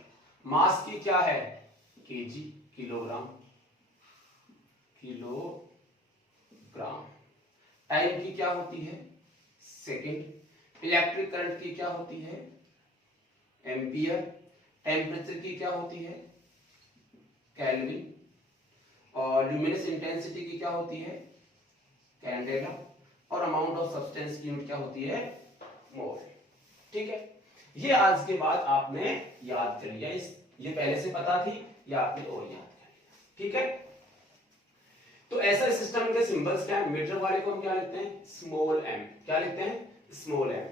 मास की क्या है, केजी, किलोग्राम, किलोग्राम। टाइम की क्या होती है, सेकंड। इलेक्ट्रिक करंट की क्या होती है, एम्पियर। टेम्परेचर की क्या होती है, केल्विन। और ल्यूमिनस इंटेंसिटी की क्या होती है, कैंडेला। और अमाउंट ऑफ सब्सटेंस की यूनिट क्या होती है, मोल। ठीक है, ये आज के बाद आपने याद कर लिया। ये पहले से पता थी, या आपने और याद कर लिया। ठीक है, तो ऐसा सिस्टम के सिंबल्स क्या है, मीटर वाले को हम क्या लिखते हैं, स्मॉल एम। क्या लिखते हैं, स्मॉल एम।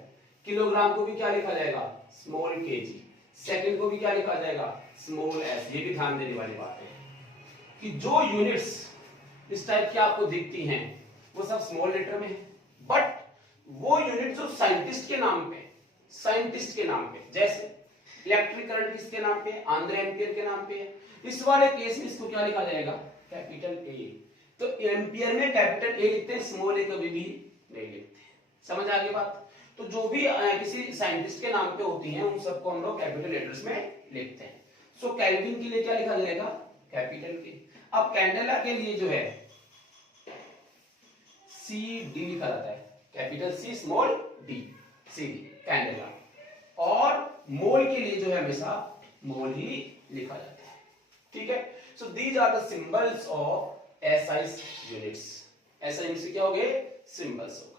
किलोग्राम को भी क्या लिखा जाएगा, स्मॉल केजी। सेकंड को भी क्या लिखा जाएगा, स्मॉल एस। ये भी ध्यान देने वाली बात है कि जो यूनिट्स इस टाइप की आपको दिखती हैं वो सब स्मॉल लेटर में है, बट वो यूनिट जो साइंटिस्ट के नाम पे, साइंटिस्ट के नाम पे, जैसे इलेक्ट्रिक करंट किसके नाम पे, आंद्रे एम्पियर के नाम पे है, इस वाले केस में इसको क्या लिखा जाएगा, कैपिटल ए। तो एम्पियर में कैपिटल ए लिखते हैं, स्मॉल ए कभी भी नहीं लिखते। समझ आ गई बात। तो जो भी किसी साइंटिस्ट के नाम पे होती हैं उन सबको हम लोग कैपिटल लेटर्स में लिखते हैं। सो केल्विन के लिए क्या लिखा जाएगा, कैपिटल के। अब कैंडेला के लिए जो है सी डी लिखा जाता है, capital C small D, C D candela. और मोल के लिए जो है हमेशा मोल ही लिखा जाता है। ठीक है, so these are the symbols of SI units. SI units क्या हो गए, सिंबल्स हो गए।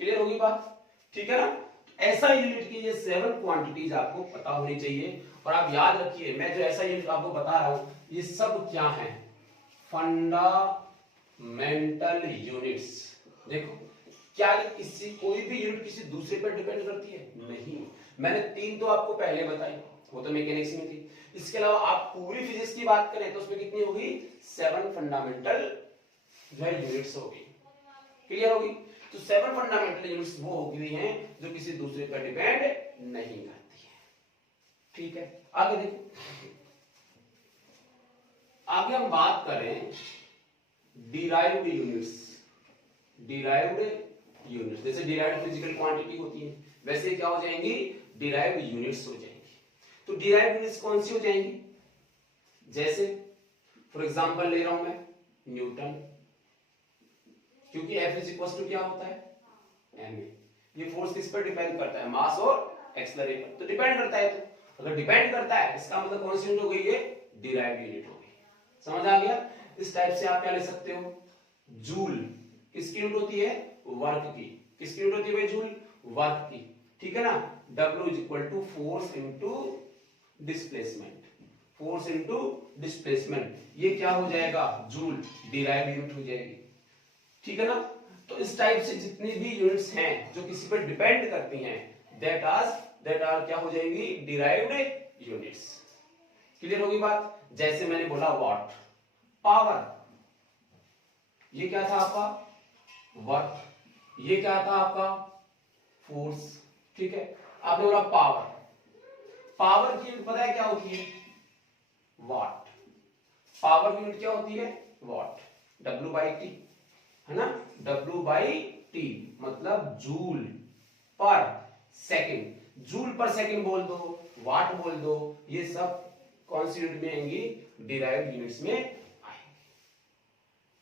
क्लियर होगी बात, ठीक है ना। ऐसा यूनिट की ये 7 क्वांटिटीज आपको पता होनी चाहिए। और आप याद रखिए, मैं जो ऐसा यूनिट आपको बता रहा हूं ये सब क्या है, फंडामेंटल यूनिट्स। देखो क्या किसी कोई भी यूनिट किसी दूसरे पर डिपेंड करती है, नहीं। मैंने 3 तो आपको पहले बताई, वो तो मैकेनिक्स में थी। इसके अलावा आप पूरी फिजिक्स की बात करें तो उसमें कितनी होगी, 7 फंडामेंटल जो है यूनिट्स होगी। क्लियर होगी। तो 7 फंडामेंटल यूनिट्स वो होगी हैं जो किसी दूसरे पर डिपेंड नहीं करती है। ठीक है, आगे देखो, आगे हम बात करें डिराइव्ड यूनिट्स। डिराइव्ड यूनिट्स जैसे डिराइव्ड फिजिकल क्वांटिटी होती है, वैसे क्या हो जाएंगी, डिराइव्ड यूनिट्स हो जाएंगी। तो डिराइव्ड यूनिट्स कौन सी हो जाएंगी, जैसे फॉर एग्जांपल ले रहा हूं मैं न्यूटन, क्योंकि F इज इक्वल टू क्या होता है, ma। ये फोर्स किस पर डिपेंड करता है, मास और एक्सेलरेशन पर। तो डिपेंड करता है, तो अगर डिपेंड करता है इसका मतलब कौन सी यूनिट हो गई, ये डिराइव्ड यूनिट हो गई। समझ आ गया। इस टाइप से आप क्या ले सकते हो, जूल किसकी यूनिट होती है, वर्क की। किसकी यूनिट होती है भाई, जूल, वर्क की। ठीक है ना। W is equal to force into displacement, force into displacement, ये क्या हो जाएगा, जूल, डिराइव्ड यूनिट हो जाएगी। ठीक है ना। तो इस टाइप से जितनी भी यूनिट्स हैं जो किसी पर डिपेंड करती हैं, दैट आर क्या हो जाएंगी, डिराइव्ड यूनिट्स। क्लियर होगी बात। जैसे मैंने बोला वाट, पावर, ये क्या था आपका, वर्क, ये क्या था आपका, फोर्स। ठीक है, आपने बोला पावर, पावर की पता है क्या होती है, वाट। पावर यूनिट क्या होती है? वाट। W/T है ना, W/T मतलब जूल पर सेकंड। जूल पर सेकंड बोल दो, वाट बोल दो, ये सब कौन सी यूनिट में आएंगी? डिराइव्ड यूनिट्स में आएंगी।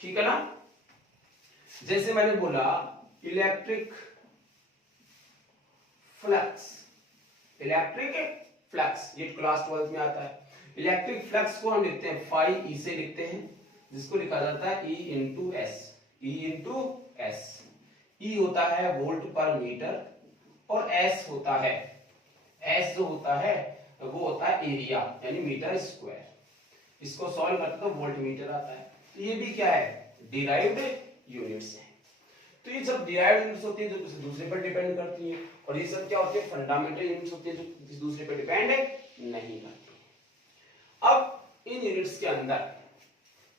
ठीक है ना। जैसे मैंने बोला इलेक्ट्रिक फ्लक्स, इलेक्ट्रिक फ्लक्स ये क्लास 12 में आता है। इलेक्ट्रिक फ्लक्स को हम लिखते हैं फाई ई से लिखते हैं, जिसको लिखा जाता है E into S. E into S. E होता है वोल्ट पर मीटर और S होता है, S जो होता है वो होता है एरिया यानी मीटर स्क्वायर। इसको सॉल्व करते तो वोल्ट मीटर आता है। तो ये भी क्या है? डिराइव्ड यूनिट्स है। तो ये सब डिराइव्ड यूनिट्स होती है जो किसी दूसरे पर डिपेंड करती है, और ये सब क्या होती है? फंडामेंटल यूनिट्स होती है जो किसी दूसरे पर डिपेंड नहीं करती। अब इन यूनिट्स के अंदर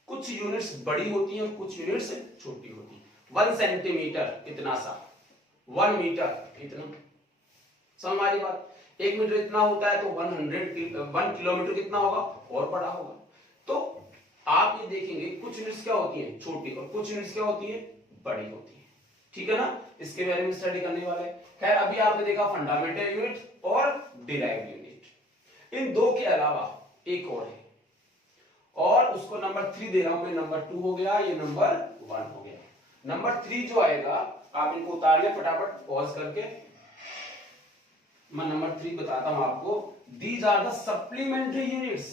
कुछ यूनिट्स बड़ी होती हैं, कुछ यूनिट्स छोटी होती हैं। 1 सेंटीमीटर इतना सा, 1 मीटर इतना, समझ आ रही बात? 1 मीटर इतना होता है तो 1 किलोमीटर कितना होगा? और बड़ा होगा। तो आप ये देखेंगे कुछ यूनिट्स क्या होती हैं? छोटी, और कुछ यूनिट्स क्या होती हैं? बड़ी होती है। ठीक है ना, इसके बारे में स्टडी करने वाले हैं। खैर अभी आपने देखा फंडामेंटल यूनिट और डिराइव्ड यूनिट। इन दो के अलावा एक और है, और उसको नंबर 3 दे रहा हूं मैं। नंबर 2 हो गया, ये नंबर 1 हो गया। नंबर 3 जो आएगा आप इनको उतार ले फटाफट पॉज करके। मैं नंबर 3 बताता हूं आपको। These are the supplementary units.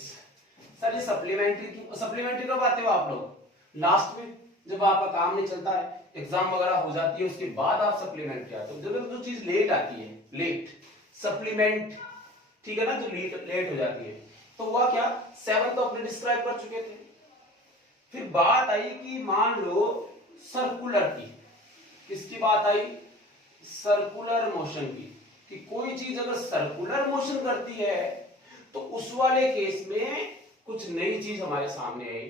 Sir ये सप्लीमेंट्री कब आते हो आप लोग? लास्ट में, जब आपका काम नहीं चलता है, एग्जाम वगैरह हो जाती है, उसके बाद आप सप्लीमेंट्री आते हो। जब जो चीज लेट आती है, लेट सप्लीमेंट, ठीक है ना, जो लेट हो जाती है। तो हुआ क्या? 7 तो अपने डिस्क्राइब कर चुके थे। फिर बात आई कि मान लो सर्कुलर की। किसकी बात आई? सर्कुलर मोशन की। कि कोई चीज अगर सर्कुलर मोशन करती है तो उस वाले केस में कुछ नई चीज हमारे सामने आई,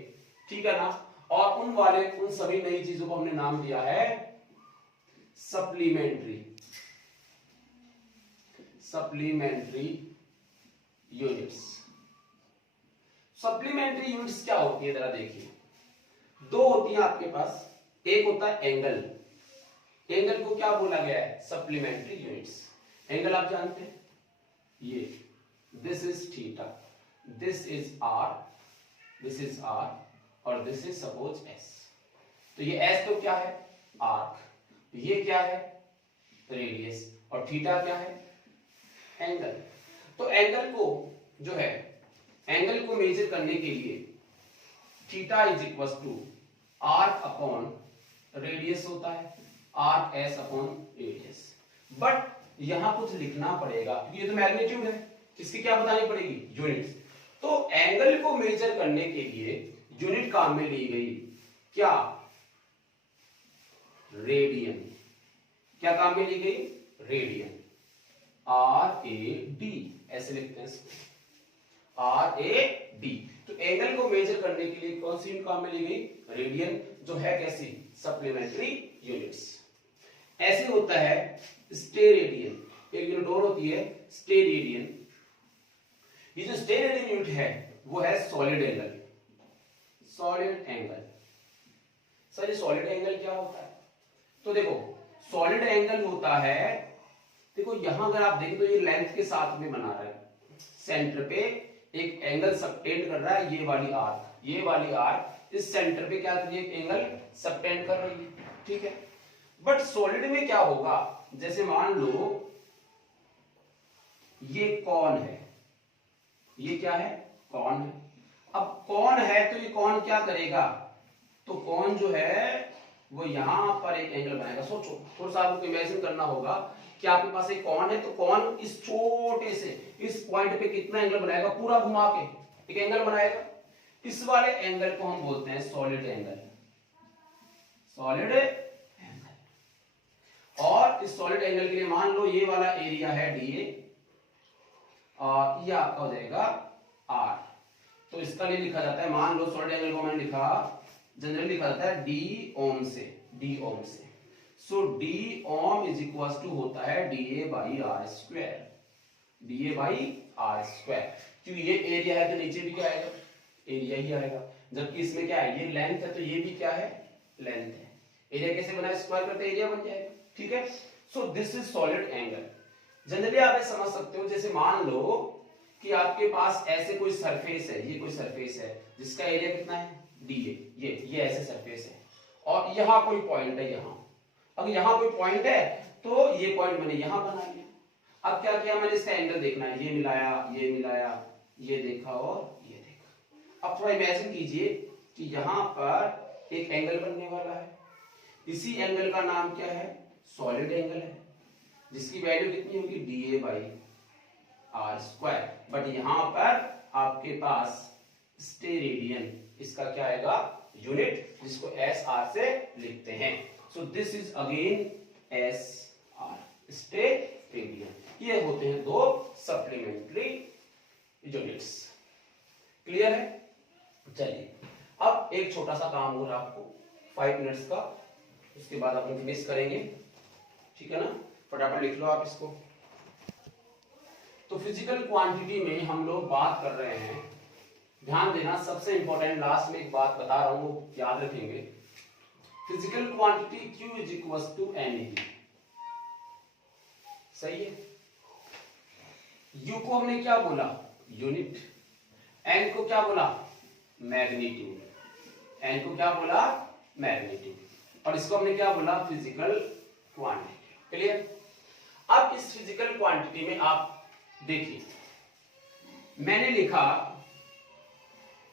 ठीक है ना। और उन सभी नई चीजों को हमने नाम दिया है सप्लीमेंट्री यूनिट्स। सप्लीमेंट्री यूनिट्स क्या होती है जरा देखिए। 2 होती है आपके पास। एक होता है एंगल। एंगल को क्या बोला गया है? Supplementary units. एंगल आप जानते हैं, ये this is theta, this is R, this is R, और दिस इज सपोज एस। तो ये एस तो क्या है? आर्क। ये क्या है? रेडियस। और थीटा क्या है? एंगल। तो एंगल को जो है, एंगल को मेजर करने के लिए theta is equal to arc upon radius होता है, arc S upon radius. But यहां कुछ लिखना पड़ेगा क्योंकि ये तो मैग्नीट्यूड है, इसकी क्या बतानी पड़ेगी? यूनिट्स। तो एंगल को मेजर करने के लिए यूनिट काम में ली गई क्या? रेडियन। क्या काम में ली गई? रेडियन। RAD ऐसे लिखते हैं इसको, RAD। तो एंगल को मेजर करने के लिए कौन सी यूनिट काम में ली गई? रेडियन, जो है कैसी? Supplementary units. ऐसे होता है स्टेरेडियन। एक यूनिट और होती है स्टेरेडियन। ये जो स्टेरेडियन यूनिट है वो है solid angle. Solid angle. Sir ये सॉलिड एंगल क्या होता है? तो देखो सॉलिड एंगल होता है, देखो यहां अगर आप देखें तो ये लेंथ के साथ में बना रहा है, सेंटर पे एक एंगल सबटेंड कर रहा है। ये वाली आर्क इस सेंटर पे क्या कर रही है? एंगल सबटेंड कर रही है, ठीक है। बट सॉलिड में क्या होगा? जैसे मान लो ये कॉन है, ये क्या है? कॉन है। अब कॉन है तो ये कॉन क्या करेगा? तो कॉन जो है वो यहां पर एक एंगल बनाएगा। सोचो, थोड़ा सा आपको इमेजिन करना होगा कि आपके पास एक कॉन है, तो कॉन इस छोटे से इस पॉइंट पे कितना एंगल बनाएगा? पूरा घुमा के एक एंगल बनाएगा। इस वाले एंगल को हम बोलते हैं सॉलिड एंगल। Solid angle. और इस सॉलिड एंगल के लिए मान लो ये वाला एरिया है DA और ये आपका हो जाएगा R। तो इसका लिए लिखा जाता है, मान लो सॉलिड एंगल को मैंने लिखा, जनरली लिखा जाता है D ओम से। So D ohm is equal to होता है DA by R square. DA by R square, क्योंकि ये एरिया है तो नीचे भी क्या आएगा? एरिया ही आएगा। जबकि इसमें क्या है, ये लेंथ है तो ये भी क्या है, लेंथ है। एरिया कैसे बना, स्क्वायर करते एरिया बन जाएगा, ठीक है। So this is solid angle. Generally आप ये समझ सकते हो, जैसे मान लो कि आपके पास ऐसे कोई सरफेस है, ये कोई सरफेस है जिसका एरिया कितना है, डी है, ये ऐसे सरफेस है, और यहाँ कोई पॉइंट है, यहाँ अगर यहाँ कोई पॉइंट है तो ये पॉइंट मैंने यहाँ बना लिया। अब क्या किया मैंने, इसका एंगल देखना है, ये मिलाया, ये देखा और ये देखा। अब थोड़ा इमेजिन कीजिए कि यहाँ पर एक एंगल बनने वाला है, इसी एंगल का नाम क्या है, सॉलिड एंगल है, जिसकी वैल्यू कितनी होगी, DA by R square. But यहाँ पर आपके पास स्टेरेडियन, इसका क्या आएगा, यूनिट, जिसको SR से लिखते हैं। So this is again SR, steradian. ये होते हैं दो सप्लीमेंट्री यूनिट्स। क्लियर है। चलिए अब एक छोटा सा काम हो रहा है आपको 5 मिनट्स का, उसके बाद अपन फिनिश करेंगे, ठीक है ना। फटाफट लिख लो आप इसको। तो फिजिकल क्वांटिटी में हम लोग बात कर रहे हैं, ध्यान देना, सबसे इंपॉर्टेंट लास्ट में एक बात बता रहा हूं, याद रखेंगे। Physical quantity Q is equal to NE, सही है। U को हमने क्या बोला, यूनिट। N को क्या बोला, मैग्नीट्यूड। N को क्या बोला, मैग्नीट्यूड। और इसको हमने क्या बोला, फिजिकल क्वांटिटी। क्लियर। अब इस फिजिकल क्वांटिटी में आप देखिए, मैंने लिखा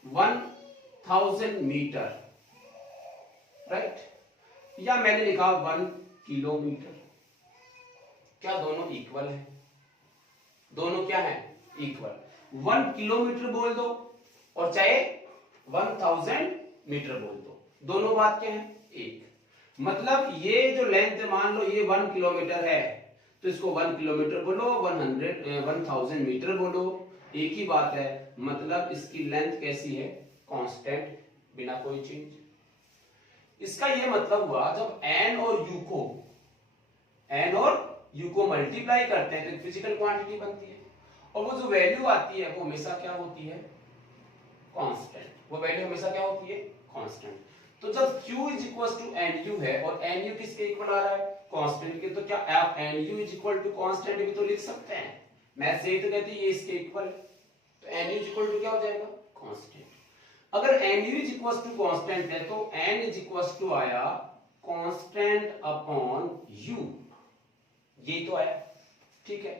1000 मीटर, राइट, या मैंने लिखा 1 किलोमीटर। क्या दोनों इक्वल है, दोनों क्या है, इक्वल। 1 किलोमीटर बोल दो और चाहे 1000 मीटर बोल दो, दोनों बात क्या है, एक। मतलब ये जो लेंथ मान लो ये 1 किलोमीटर है, तो इसको 1 किलोमीटर बोलो, 1000 मीटर बोलो, एक ही बात है। मतलब इसकी लेंथ कैसी है, कांस्टेंट, बिना कोई चेंज। इसका ये मतलब हुआ जब n और u को मल्टीप्लाई करते हैं तो फिजिकल क्वांटिटी बनती है, और वो जो वैल्यू आती है वो हमेशा क्या होती है, कांस्टेंट। वो वैल्यू हमेशा क्या होती है, कांस्टेंट। तो जब Q is equal to NU है और NU किसके इक्वल आ रहा है, कांस्टेंट के, तो क्या आप NU is equal to constant भी तो लिख सकते हैं। मैथ से ही तो कहती है ये इसके इक्वल, तो NU इज इक्वल टू क्या हो जाएगा, कांस्टेंट। अगर NU is equal to constant है तो N इज इक्वल टू आया कांस्टेंट अपॉन U, ये तो आया, ठीक है।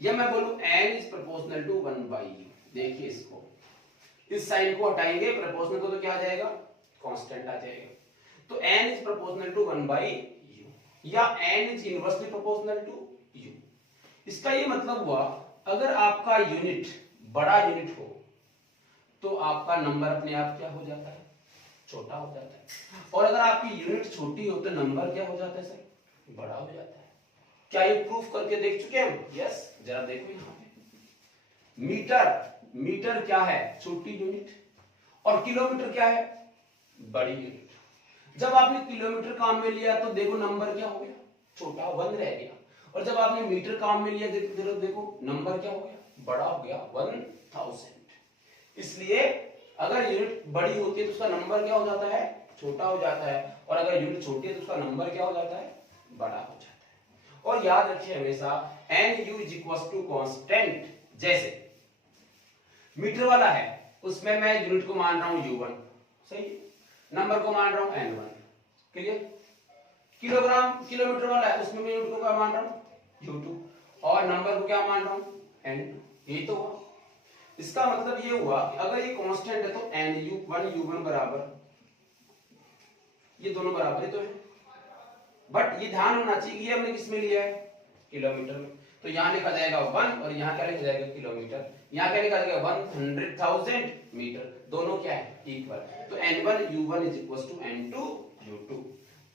या मैं बोलूं N is proportional to 1/U। देखिए इसको, इस साइन को हटाएंगे, प्रोपोर्शनल को तो क्या आ जाएगा, कांस्टेंट आ जाएगा। तो n is proportional to 1/u, या n is inversely proportional to u। इसका ये मतलब हुआ अगर आपका यूनिट बड़ा यूनिट हो तो आपका नंबर अपने आप क्या हो जाता है, छोटा हो जाता है, और अगर आपकी यूनिट छोटी हो तो नंबर क्या हो जाता है सर, बड़ा हो जाता है। क्या ये प्रूफ करके देख चुके हैं हम, यस। जरा देखो यहाँ पे, मीटर क्या है, छोटी यूनिट, और किलोमीटर क्या है, बड़ी यूनिट। जब आपने किलोमीटर काम में लिया तो देखो नंबर क्या हो गया, छोटा 1 रह गया, और जब आपने मीटर काम में लिया देखो नंबर क्या हो गया, बड़ा हो गया 1000। इसलिए अगर यूनिट बड़ी होती है तो उसका नंबर क्या हो जाता है, छोटा हो जाता है, और अगर यूनिट छोटी है तो उसका नंबर क्या हो जाता है, बड़ा हो जाता है। और याद रखिए हमेशा NU is equal to constant. जैसे मीटर वाला है उसमें मैं यूनिट को मान रहा हूं U1, सही, नंबर को मान रहा हूं N1, क्लियर। किलोमीटर वाला है उसमें मैं यूनिट को क्या मान रहा हूं U2, और नंबर को क्या मान रहा हूं N2। यही तो हुआ। इसका मतलब ये हुआ कि अगर ये कांस्टेंट है तो NU1 बराबर, ये दोनों बराबर ही तो है, बट ये ध्यान होना चाहिए कि ये हमने किस में लिया है, किलोमीटर में। तो यहां लिखा जाएगा 1 और यहां क्या लिखा जाएगा, किलोमीटर। यहां क्या लिखा जाएगा 100,000 मीटर, दोनों क्या है, इक्वल। तो N1U1 is equal to N2U2।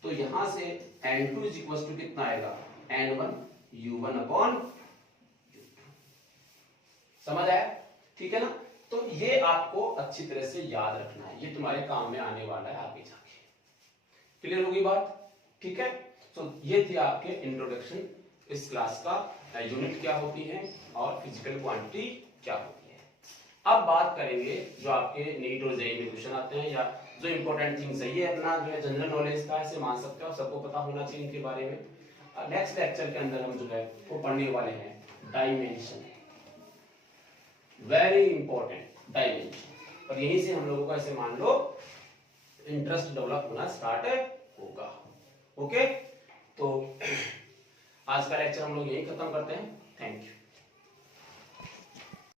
तो यहां से N2 इज इक्वल टू कितना आएगा, N1U1 अपॉन U2। समझ आया, ठीक है ना। तो ये आपको अच्छी तरह से याद रखना है, ये तुम्हारे काम में आने वाला है आगे जाके। क्लियर होगी बात, ठीक है। तो ये थी आपके इंट्रोडक्शन इस क्लास का, यूनिट क्या होती है और फिजिकल क्वांटिटी क्या होती है। अब बात करेंगे जो आपके नीट और जेईई में क्वेश्चन आते हैं, या जो इंपॉर्टेंट थिंग्स है, ये अपना जो है जनरल नॉलेज का ऐसे मान सकते हो, सबको पता होना चाहिए इनके बारे में। नेक्स्ट लेक्चर के अंदर हम जो है वो पढ़ने वाले हैं डायमेंशन, वेरी इंपॉर्टेंट डायमेंशन। और यहीं से हम लोगों का ऐसे मान लो इंटरेस्ट डेवलप होना स्टार्ट होगा। ओके, तो आज का लेक्चर हम लोग यहीं खत्म करते हैं। Thank you.